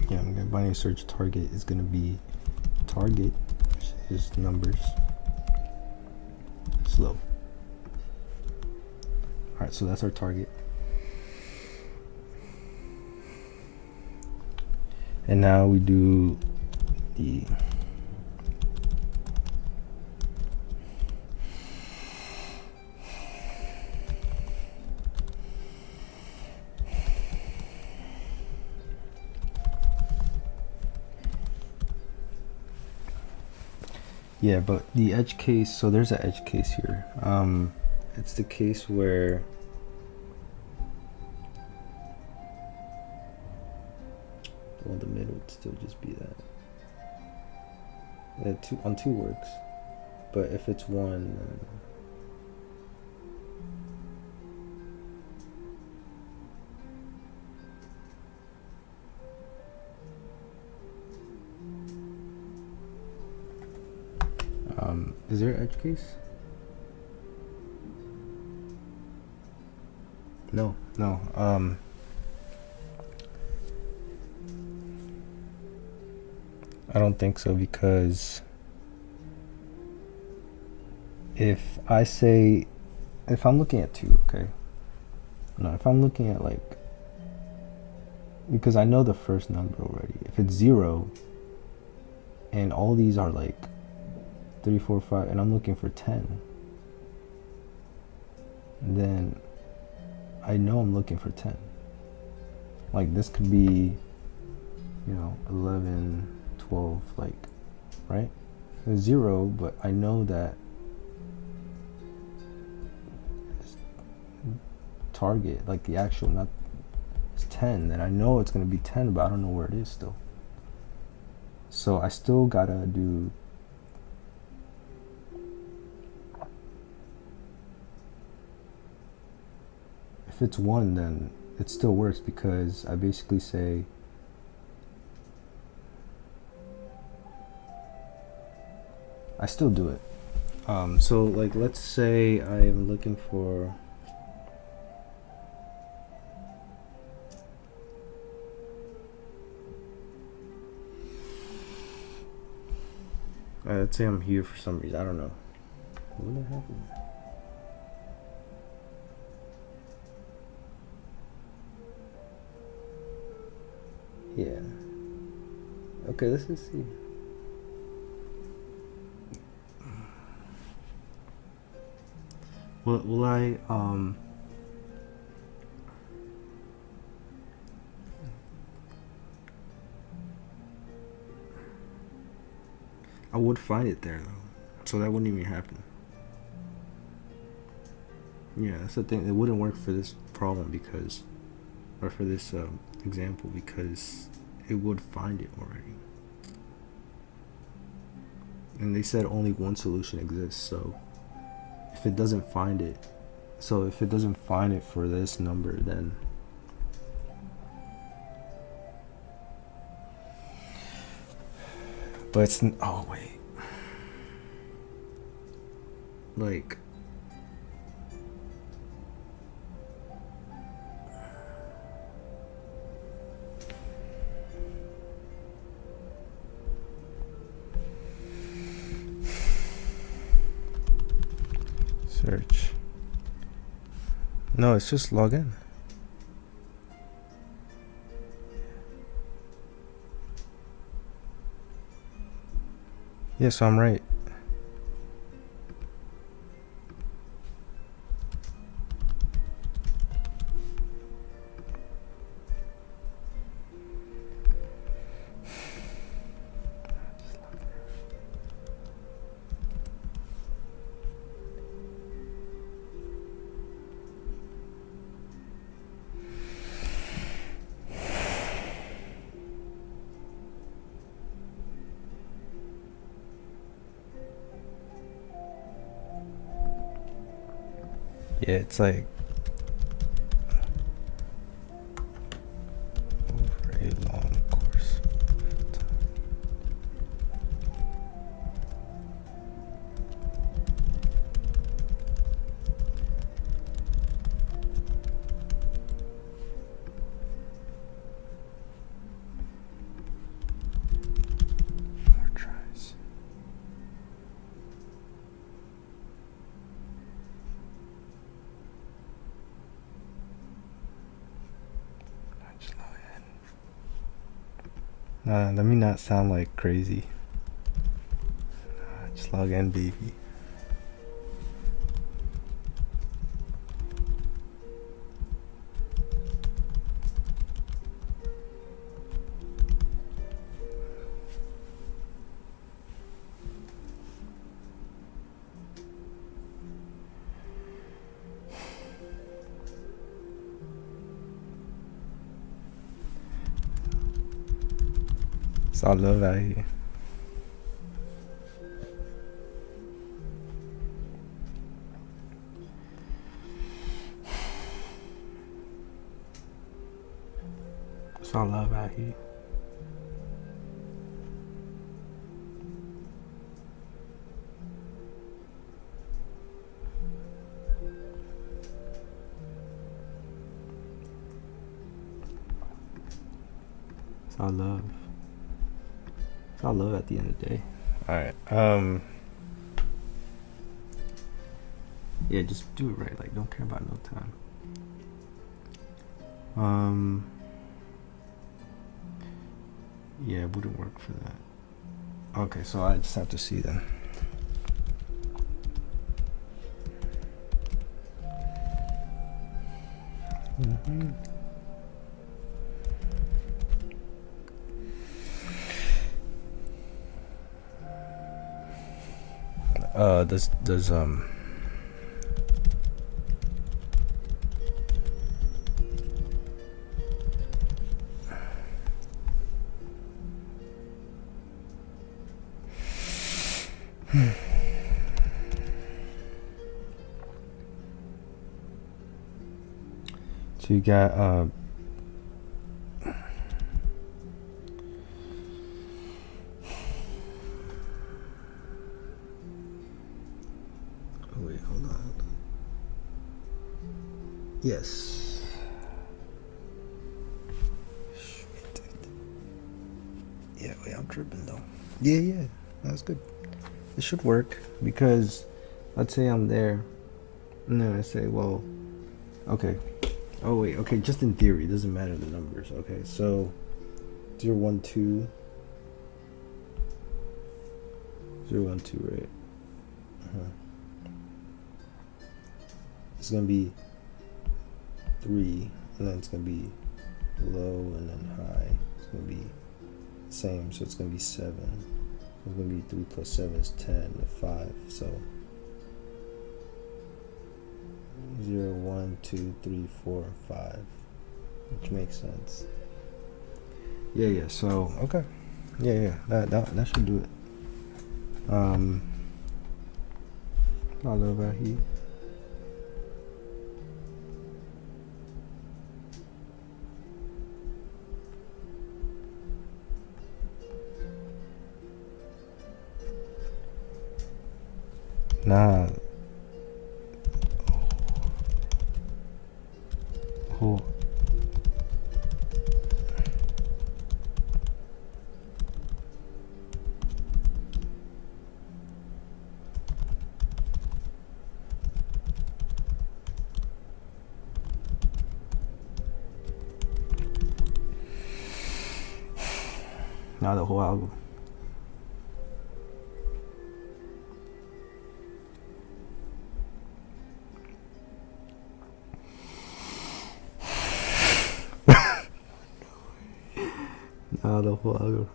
yeah, I'm gonna binary search target is gonna be target is numbers slow. Alright, so that's our target. And now we do the yeah, but the edge case, so there's an edge case here. It's the case where well, the middle would still just be that. Yeah, on 2 works, but if it's 1, then is there an edge case? No. I don't think so, because if I'm looking at 2, okay? No, if I'm looking at like, because I know the first number already. If it's 0 and all these are like 3, 4, 5, and I'm looking for 10, then I know I'm looking for 10. Like this could be, 11, 12, like, right? There's 0, but I know that target, like the actual, not, it's 10, then I know it's gonna be 10, but I don't know where it is still. So I still gotta do if it's 1, then it still works, because I basically say I still do it. So like, let's say I'm looking for Let's say I'm here for some reason. I don't know. What the happened? Yeah. Okay, let's just see. Will I would find it there though, so that wouldn't even happen. Yeah, that's the thing. It wouldn't work for this problem because, or for this example, because it would find it already. And they said only one solution exists, so if it doesn't find it, for this number, then but it's oh wait, like search. No, it's just log in. Yeah, so I'm right. Yeah, it's like over a long course of time. More tries. Let me not sound like crazy. Just log in, baby. It's all love out here. It's all love out here. It's all love. It's all love at the end of the day. Alright. Yeah, just do it right. Like, don't care about no time. Yeah, it wouldn't work for that. Okay, so I just have to see then. Does so you got oh wait, hold on. Yes. Yeah, wait, I'm tripping though. Yeah, That's good. It should work because let's say I'm there and then I say, well, okay. Oh wait, okay, just in theory, it doesn't matter the numbers. Okay, so 0, 1, 2. 0, 1, 2, right? It's gonna be 3, and then it's gonna be low and then high. It's gonna be the same, so it's gonna be 7. It's gonna be 3 plus 7 is 10, and 5. So 0, 1, 2, 3, 4, and 5, which makes sense. Yeah. So okay. Yeah. That should do it. Hello, Vahi. Nah. Oh. Nada ou algo. Nada ou algo.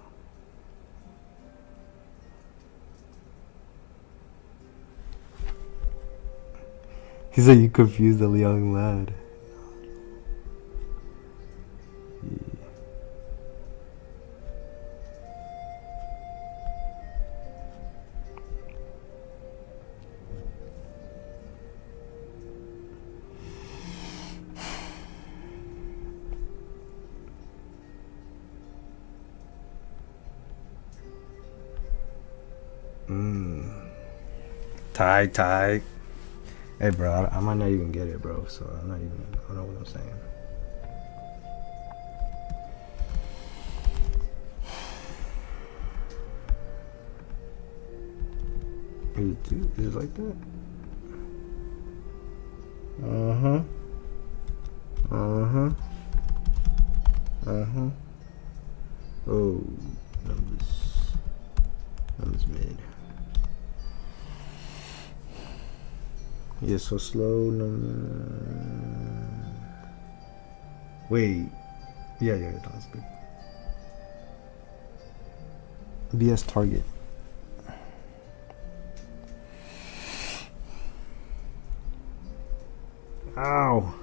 He said you confused the young lad. Tie. Hey, bro, I might not even get it, bro. So I don't know what I'm saying. Is it like that? Oh, numbers mid. Yeah, so slow. Wait. Yeah, that's good. VS target. Ow.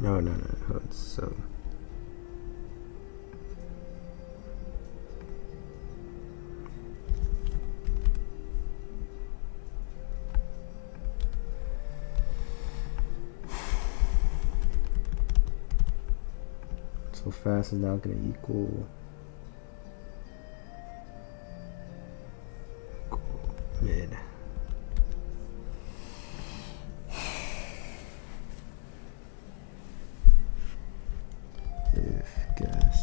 No. So. So fast is now going to equal mid. If gas.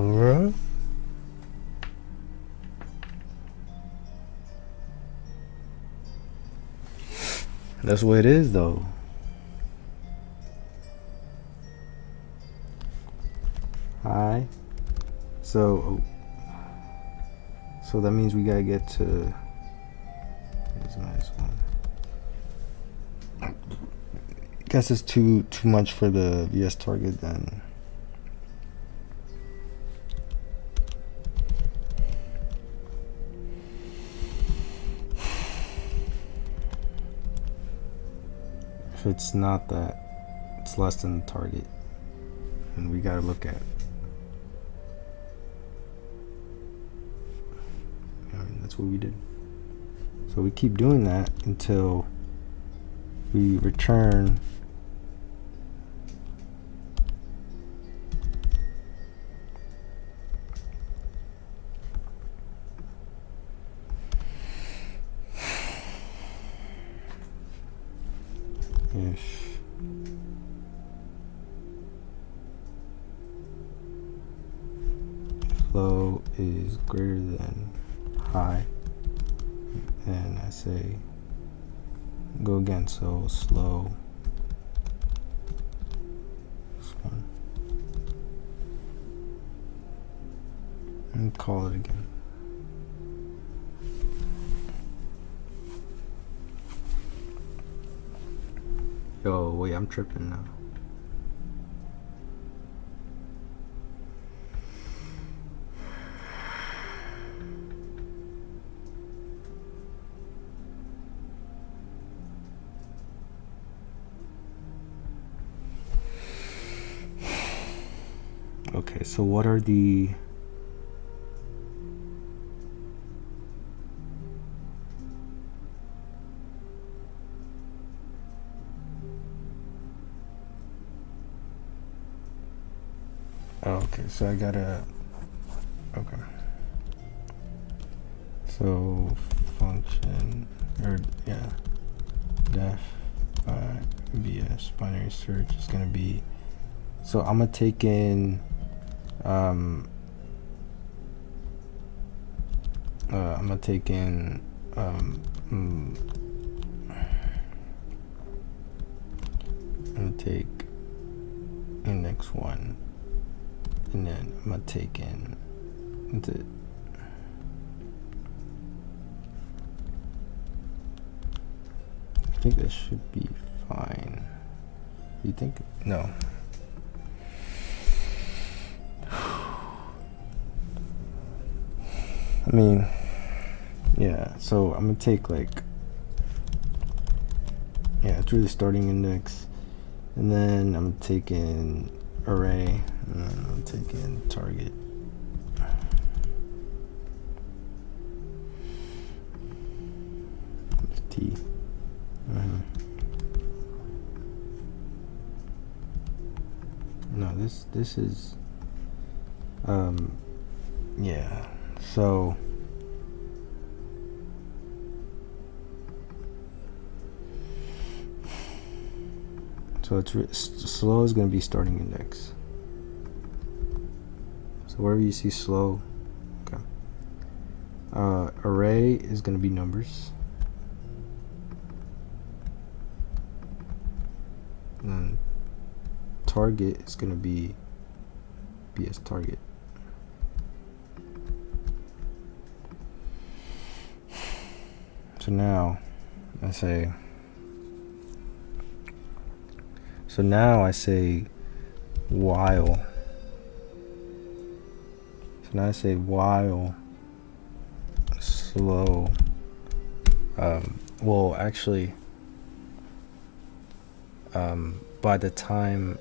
Bro. That's what it is, though. High. So that means we gotta get to. Here's -1. Guess it's too much for the VS target then. If it's not that, it's less than the target. and we gotta look at. That's what we did. So we keep doing that until we return if flow is greater than high, and I say go again, so slow this one and call it again. Yo, wait, I'm tripping now. Okay, so what are the okay, so I gotta okay. So function or yeah, def BS binary search is gonna be, so I'm gonna take in I'm gonna take in I'm gonna take index 1, and then I'm gonna take in the I think that should be fine. You think? No. I mean, yeah, so I'm gonna take like, yeah, it's really starting index, and then I'm gonna take in array, and then I'm gonna take in target. T. No, this is yeah, so it's slow is going to be starting index. So wherever you see slow, okay. Array is going to be numbers. And then target is going to be BS target. So now I say, while. So now I say while slow. Well, actually, by the time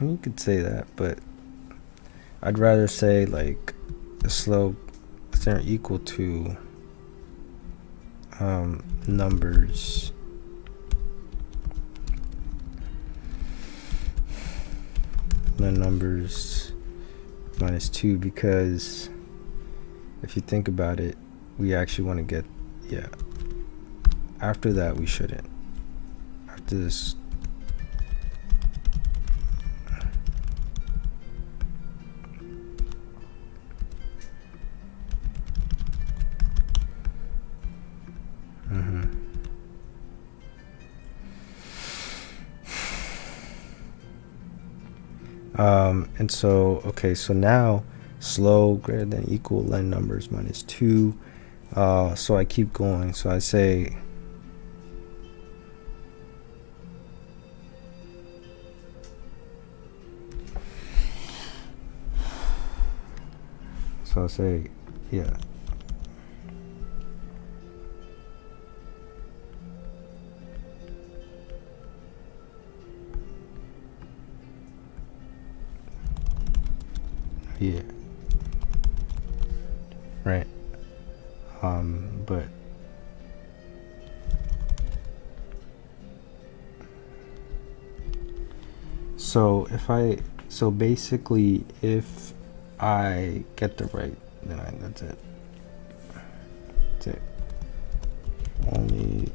you could say that, but I'd rather say like the slow is equal to numbers minus 2, because if you think about it, we actually want to get, yeah, after that we shouldn't, after this. And so, okay, so now slow greater than equal len numbers minus 2. So I keep going. So I say yeah. Yeah. Right. But so basically if I get the right, then that's it. That's it. Only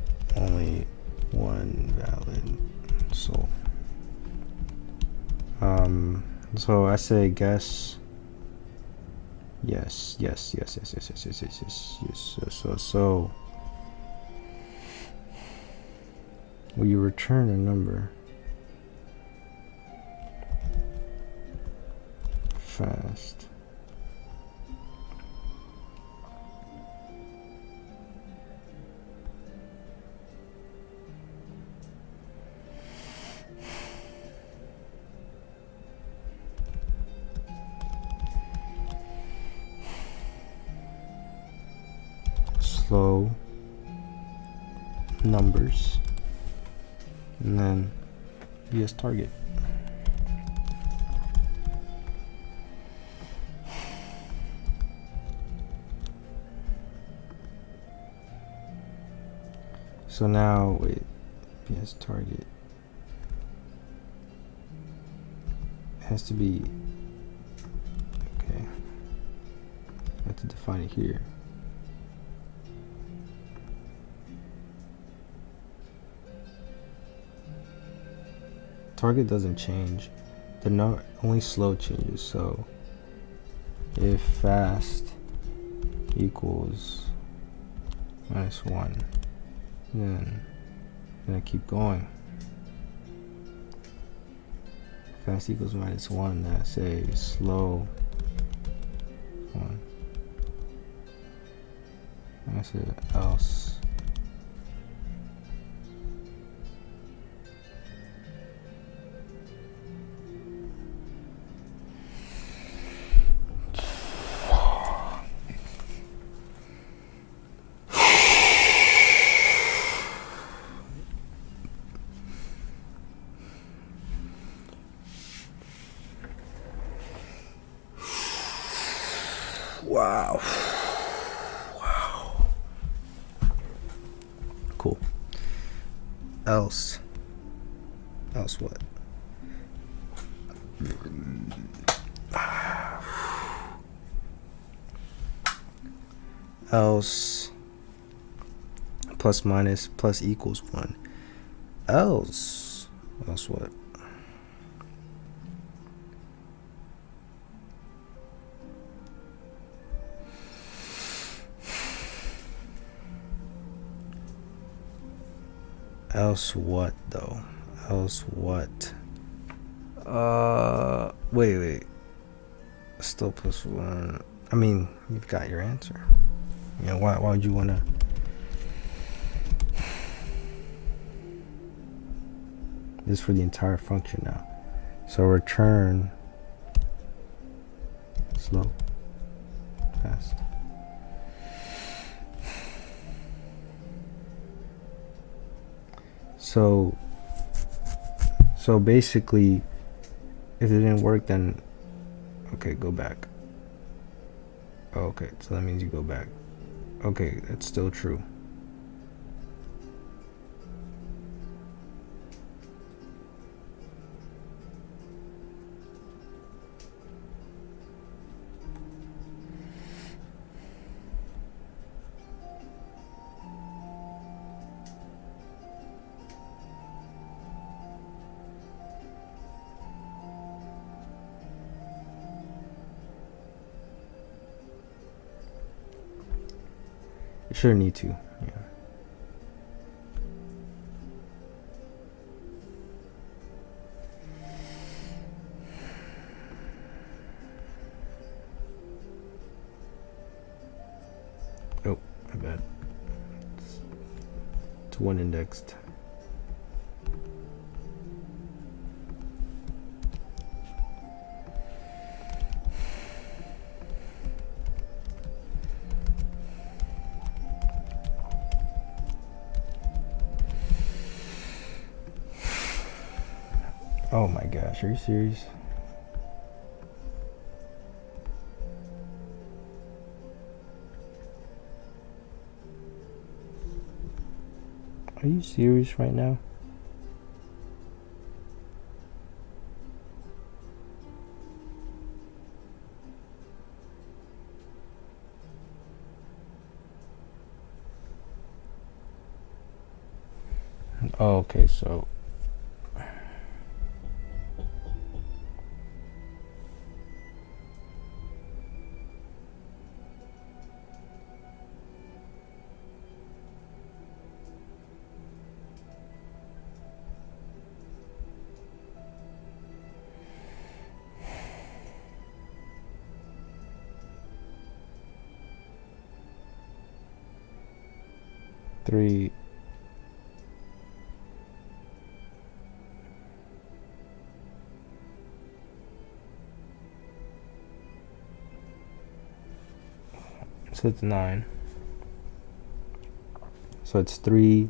one valid soul. So I say guess. Yes. So will you return a number fast? Slow numbers, and then yes target. So now wait, yes target has to be okay. I have to define it here. Target doesn't change. The only slow changes. So if fast equals -1, then I keep going. Fast equals -1, then I say slow 1. And I say else. Wow. Cool. Else what? Else plus minus plus equals 1. Else what? Else what though? Else what? Wait. Still plus 1. I mean, you've got your answer. You know, why would you wanna? This is for the entire function now. So return slow, fast. So basically, if it didn't work, then okay, go back. Okay, so that means you go back. Okay, that's still true. You shouldn't need to. Yeah. Oh, my bad. It's one indexed. Oh my gosh, are you serious? you serious right now? Oh, okay, so three. So it's 9. So it's 3.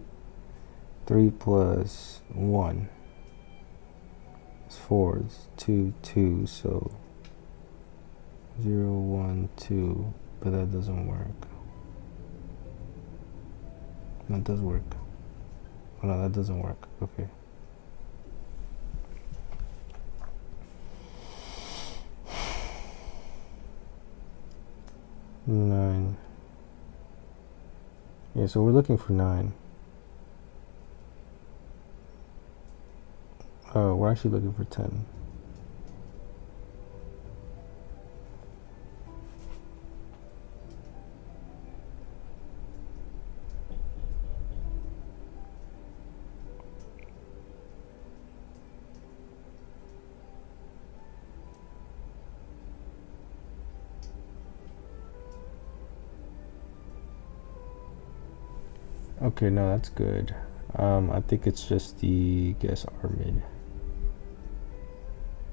3 plus 1 is 4. It's 2, 2. So 0, 1, 2. But that doesn't work. That does work. Oh no, that doesn't work. Okay. Nine. Yeah, so we're looking for 9. Oh, we're actually looking for 10. Okay, no, that's good. I think it's just the guess R mid.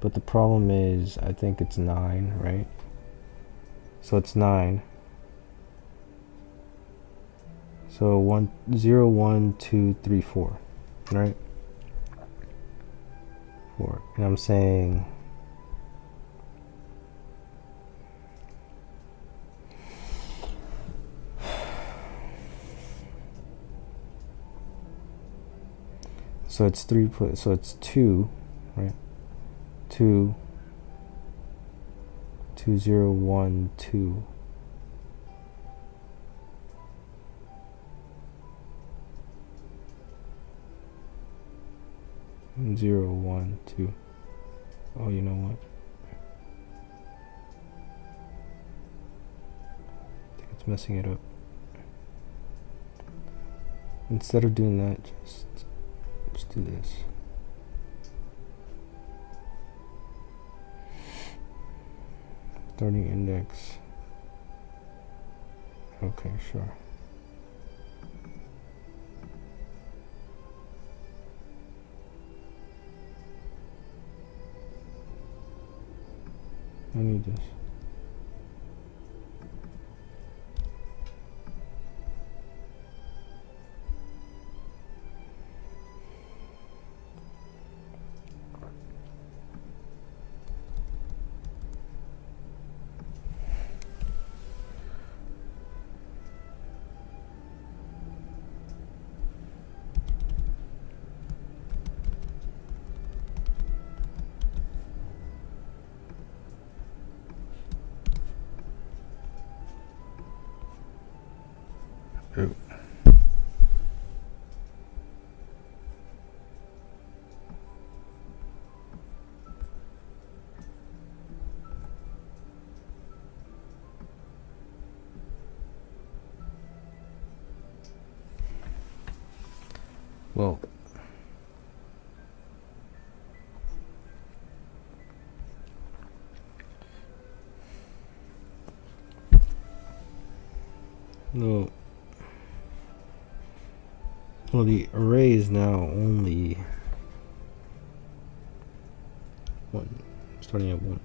But the problem is, I think it's 9, right? So it's 9. So 1, 0, 1, 2, 3, 4, right? 4. And I'm saying so it's 3 plus, so it's 2, right? 2, 2, 0, 1, 2. And 0, 1, 2. Oh, you know what? I think it's messing it up. Instead of doing that, just do this. Starting index. Okay, sure. I need this. Ooh. Well, no. Well, the array is now only 1, starting at 1.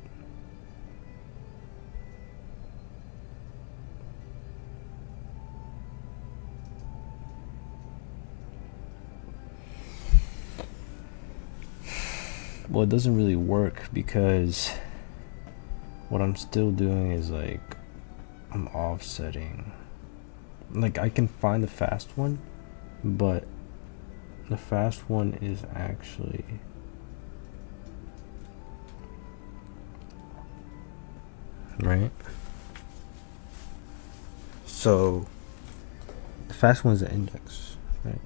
Well, it doesn't really work because what I'm still doing is like I'm offsetting. Like I can find the fast one, but the fast one is actually right. So the fast one is the index, right?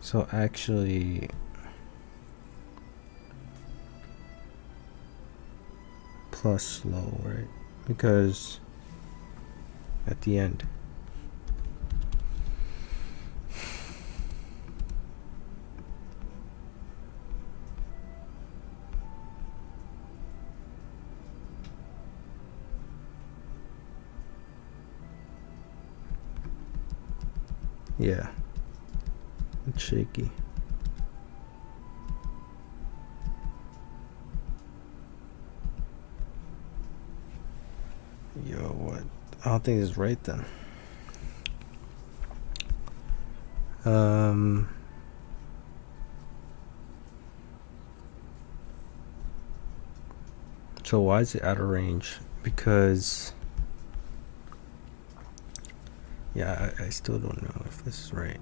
So actually plus slow, right? Because at the end. Yeah, it's shaky. Yo, what? I don't think it's right then. So why is it out of range? Because yeah, I still don't know if this is right.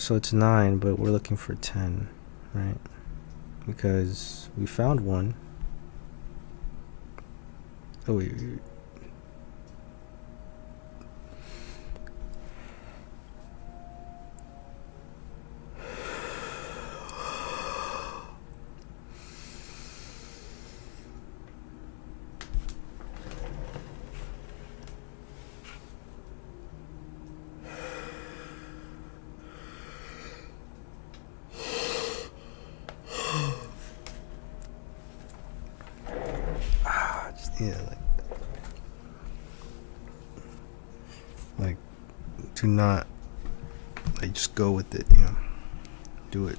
So it's 9, but we're looking for 10, right? Because we found one. Oh, wait. Just yeah, like to not like just go with it, do it.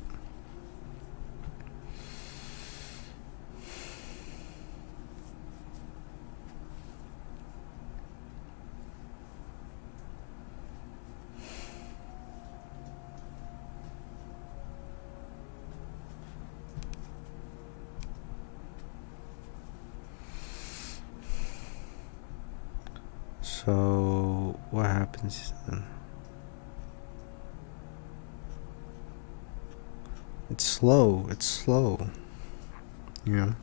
So what happens then? It's slow. Yeah.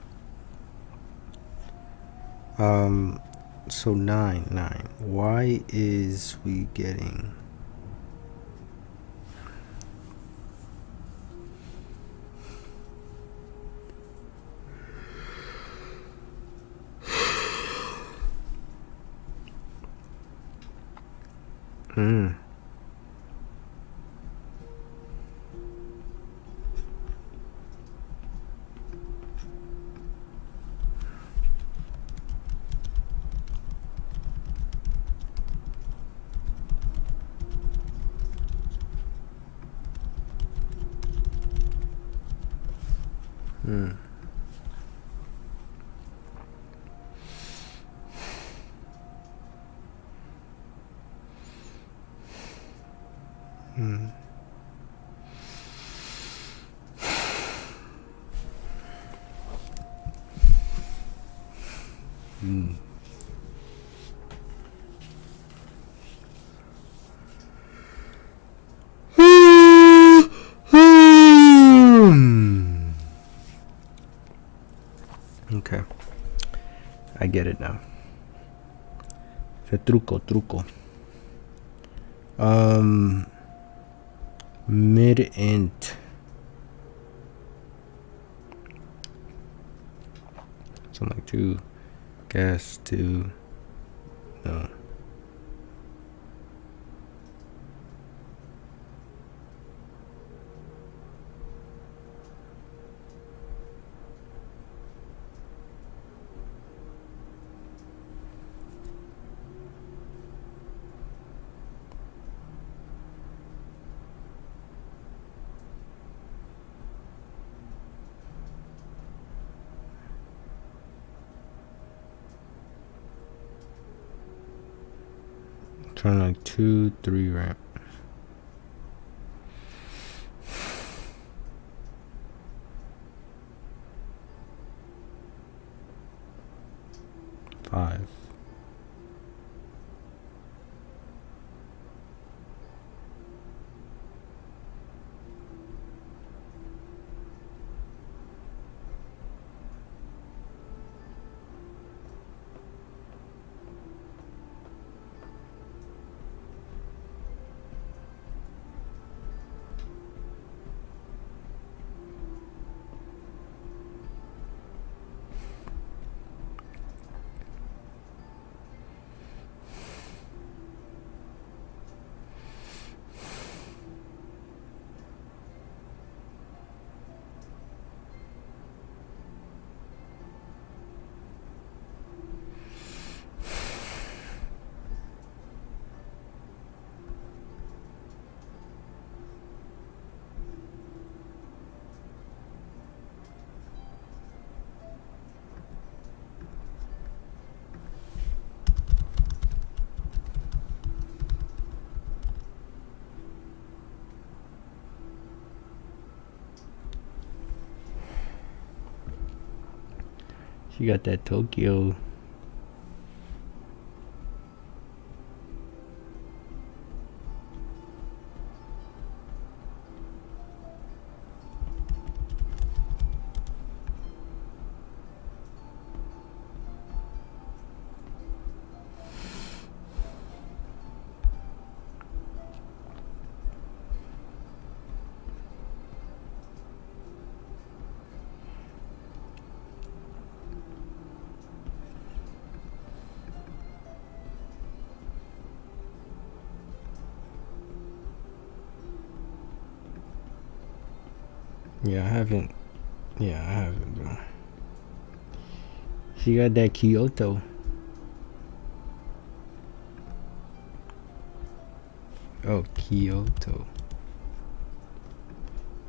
So 9. Why is we getting? Hmm. Hmm. Hmm. Hmm. Okay, I get it now. The truco. Mid int. Something like 2 gas 2 no. Turn like 2 3 right. 5. She got that Tokyo. Yeah, I haven't. Yeah, I haven't, bro. She got that Kyoto. Oh, Kyoto.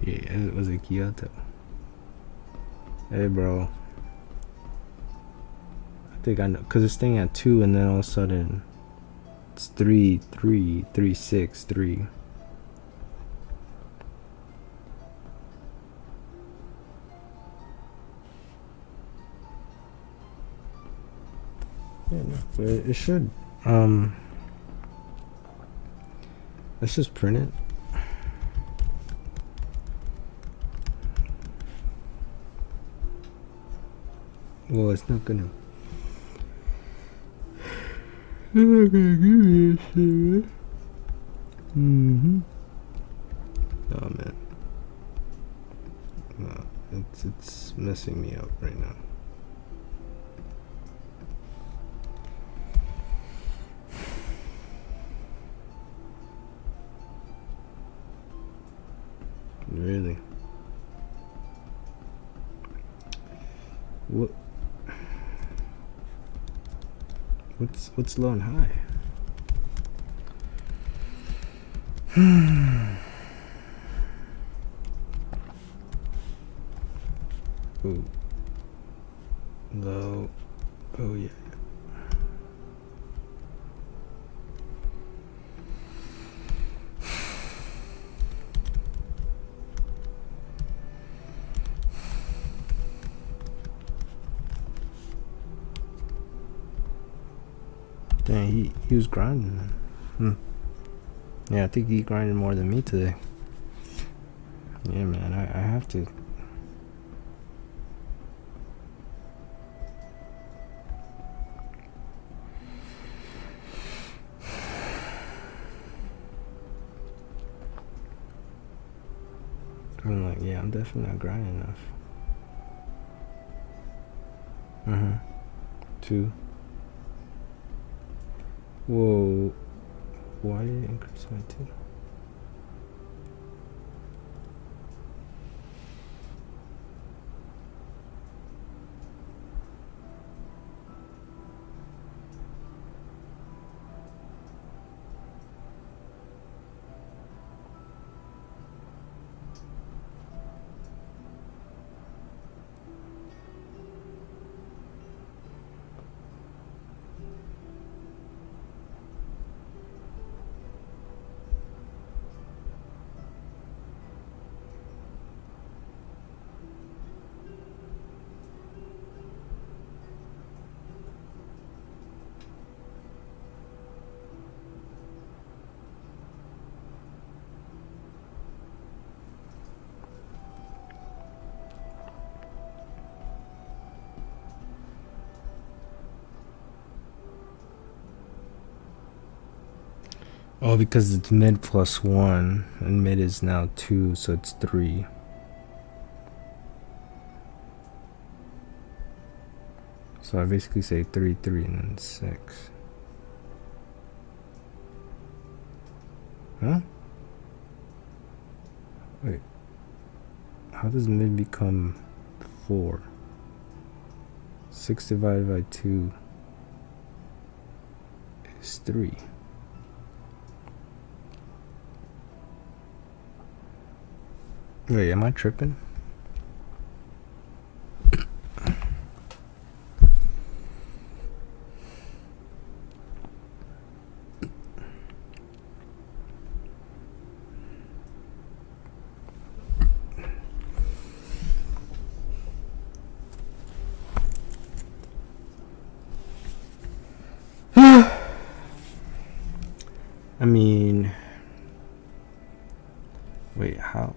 Yeah, it was a Kyoto. Hey, bro. I think I know, cause it's staying at 2, and then all of a sudden, it's 3, 3, 3, 6, 3. Yeah, no, but it should. Let's just print it. Well, it's not gonna. It's not gonna give me this shit. Oh man, no, it's messing me up right now. Really? What? What's low and high? Ooh. Low. Oh yeah. Dang, he was grinding. Yeah, I think he grinded more than me today. Yeah, man, I have to. I'm like, yeah, I'm definitely not grinding enough. 2. Whoa. Why did it increase my 2? Oh, because it's mid plus 1, and mid is now 2, so it's 3. So I basically say 3, 3, and then 6. Huh? Wait. How does mid become 4? 6 divided by 2 is 3. Wait, am I tripping? I mean, wait, how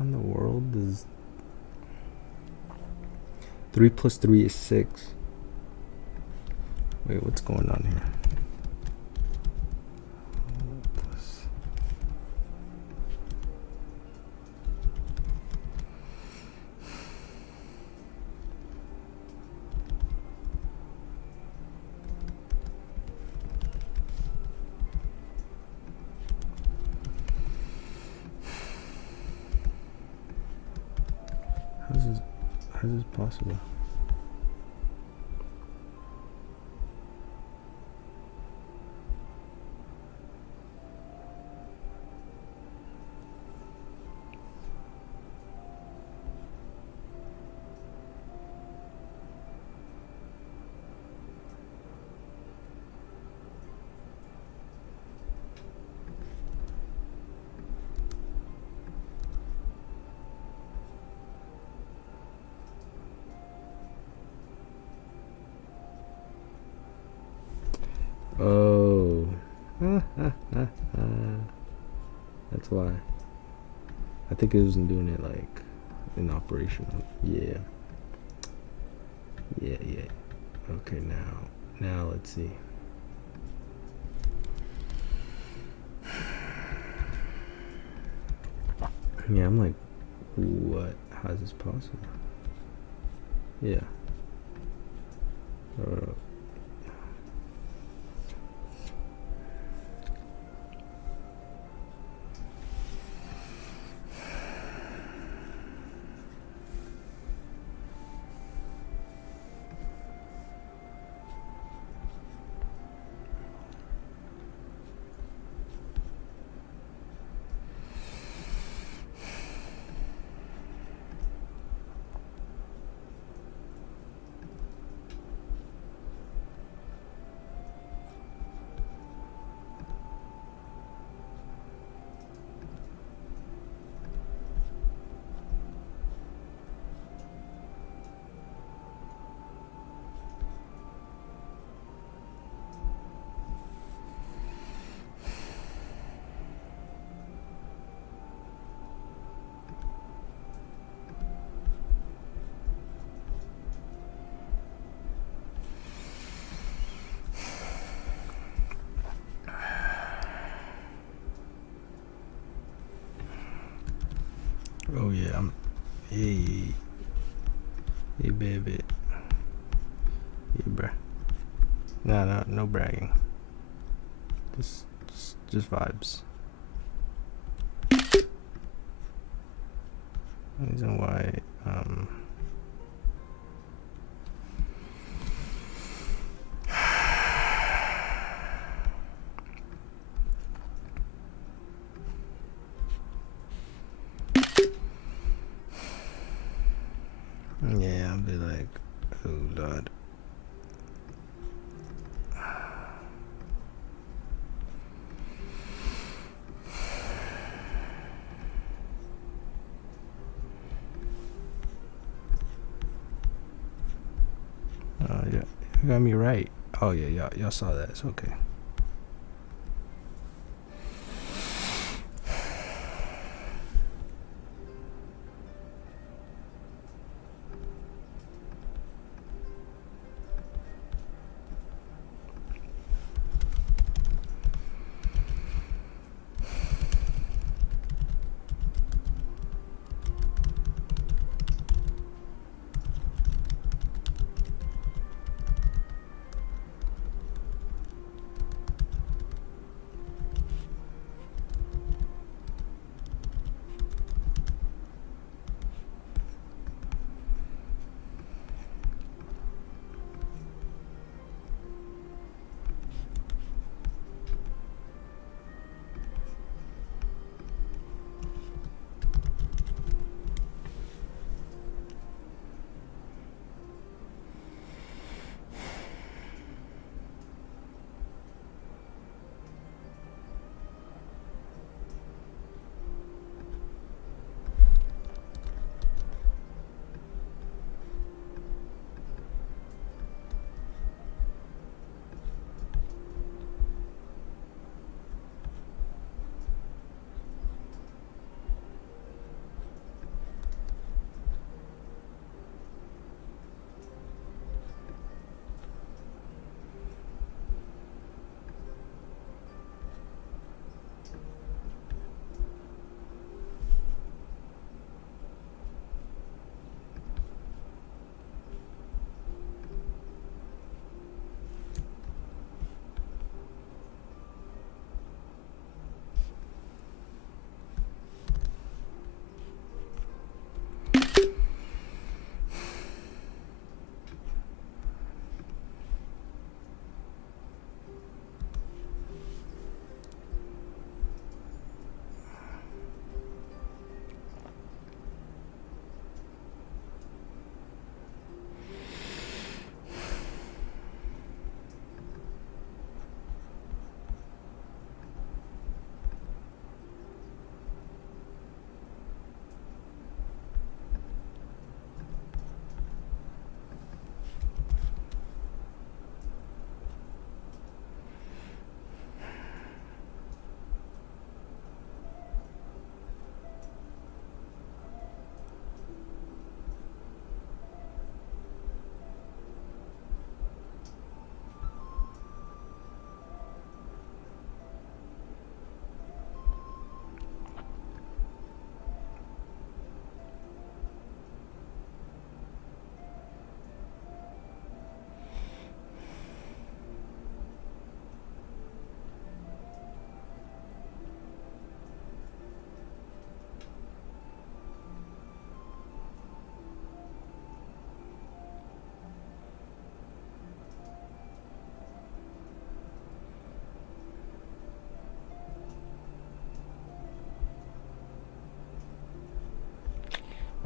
in the world does 3 plus 3 is 6? Wait, what's going on here? How is this possible? Oh. That's why. I think it wasn't doing it like in operation. Yeah. Yeah. Okay, now let's see. Yeah, I'm like, what? How is this possible? Yeah. Oh yeah, hey baby, hey bruh. No bragging. Just vibes. Reason why yeah, I'll be like, oh Lord. Yeah, you got me right. Oh yeah, y'all saw that. It's okay.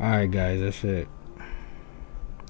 Alright, guys, that's it.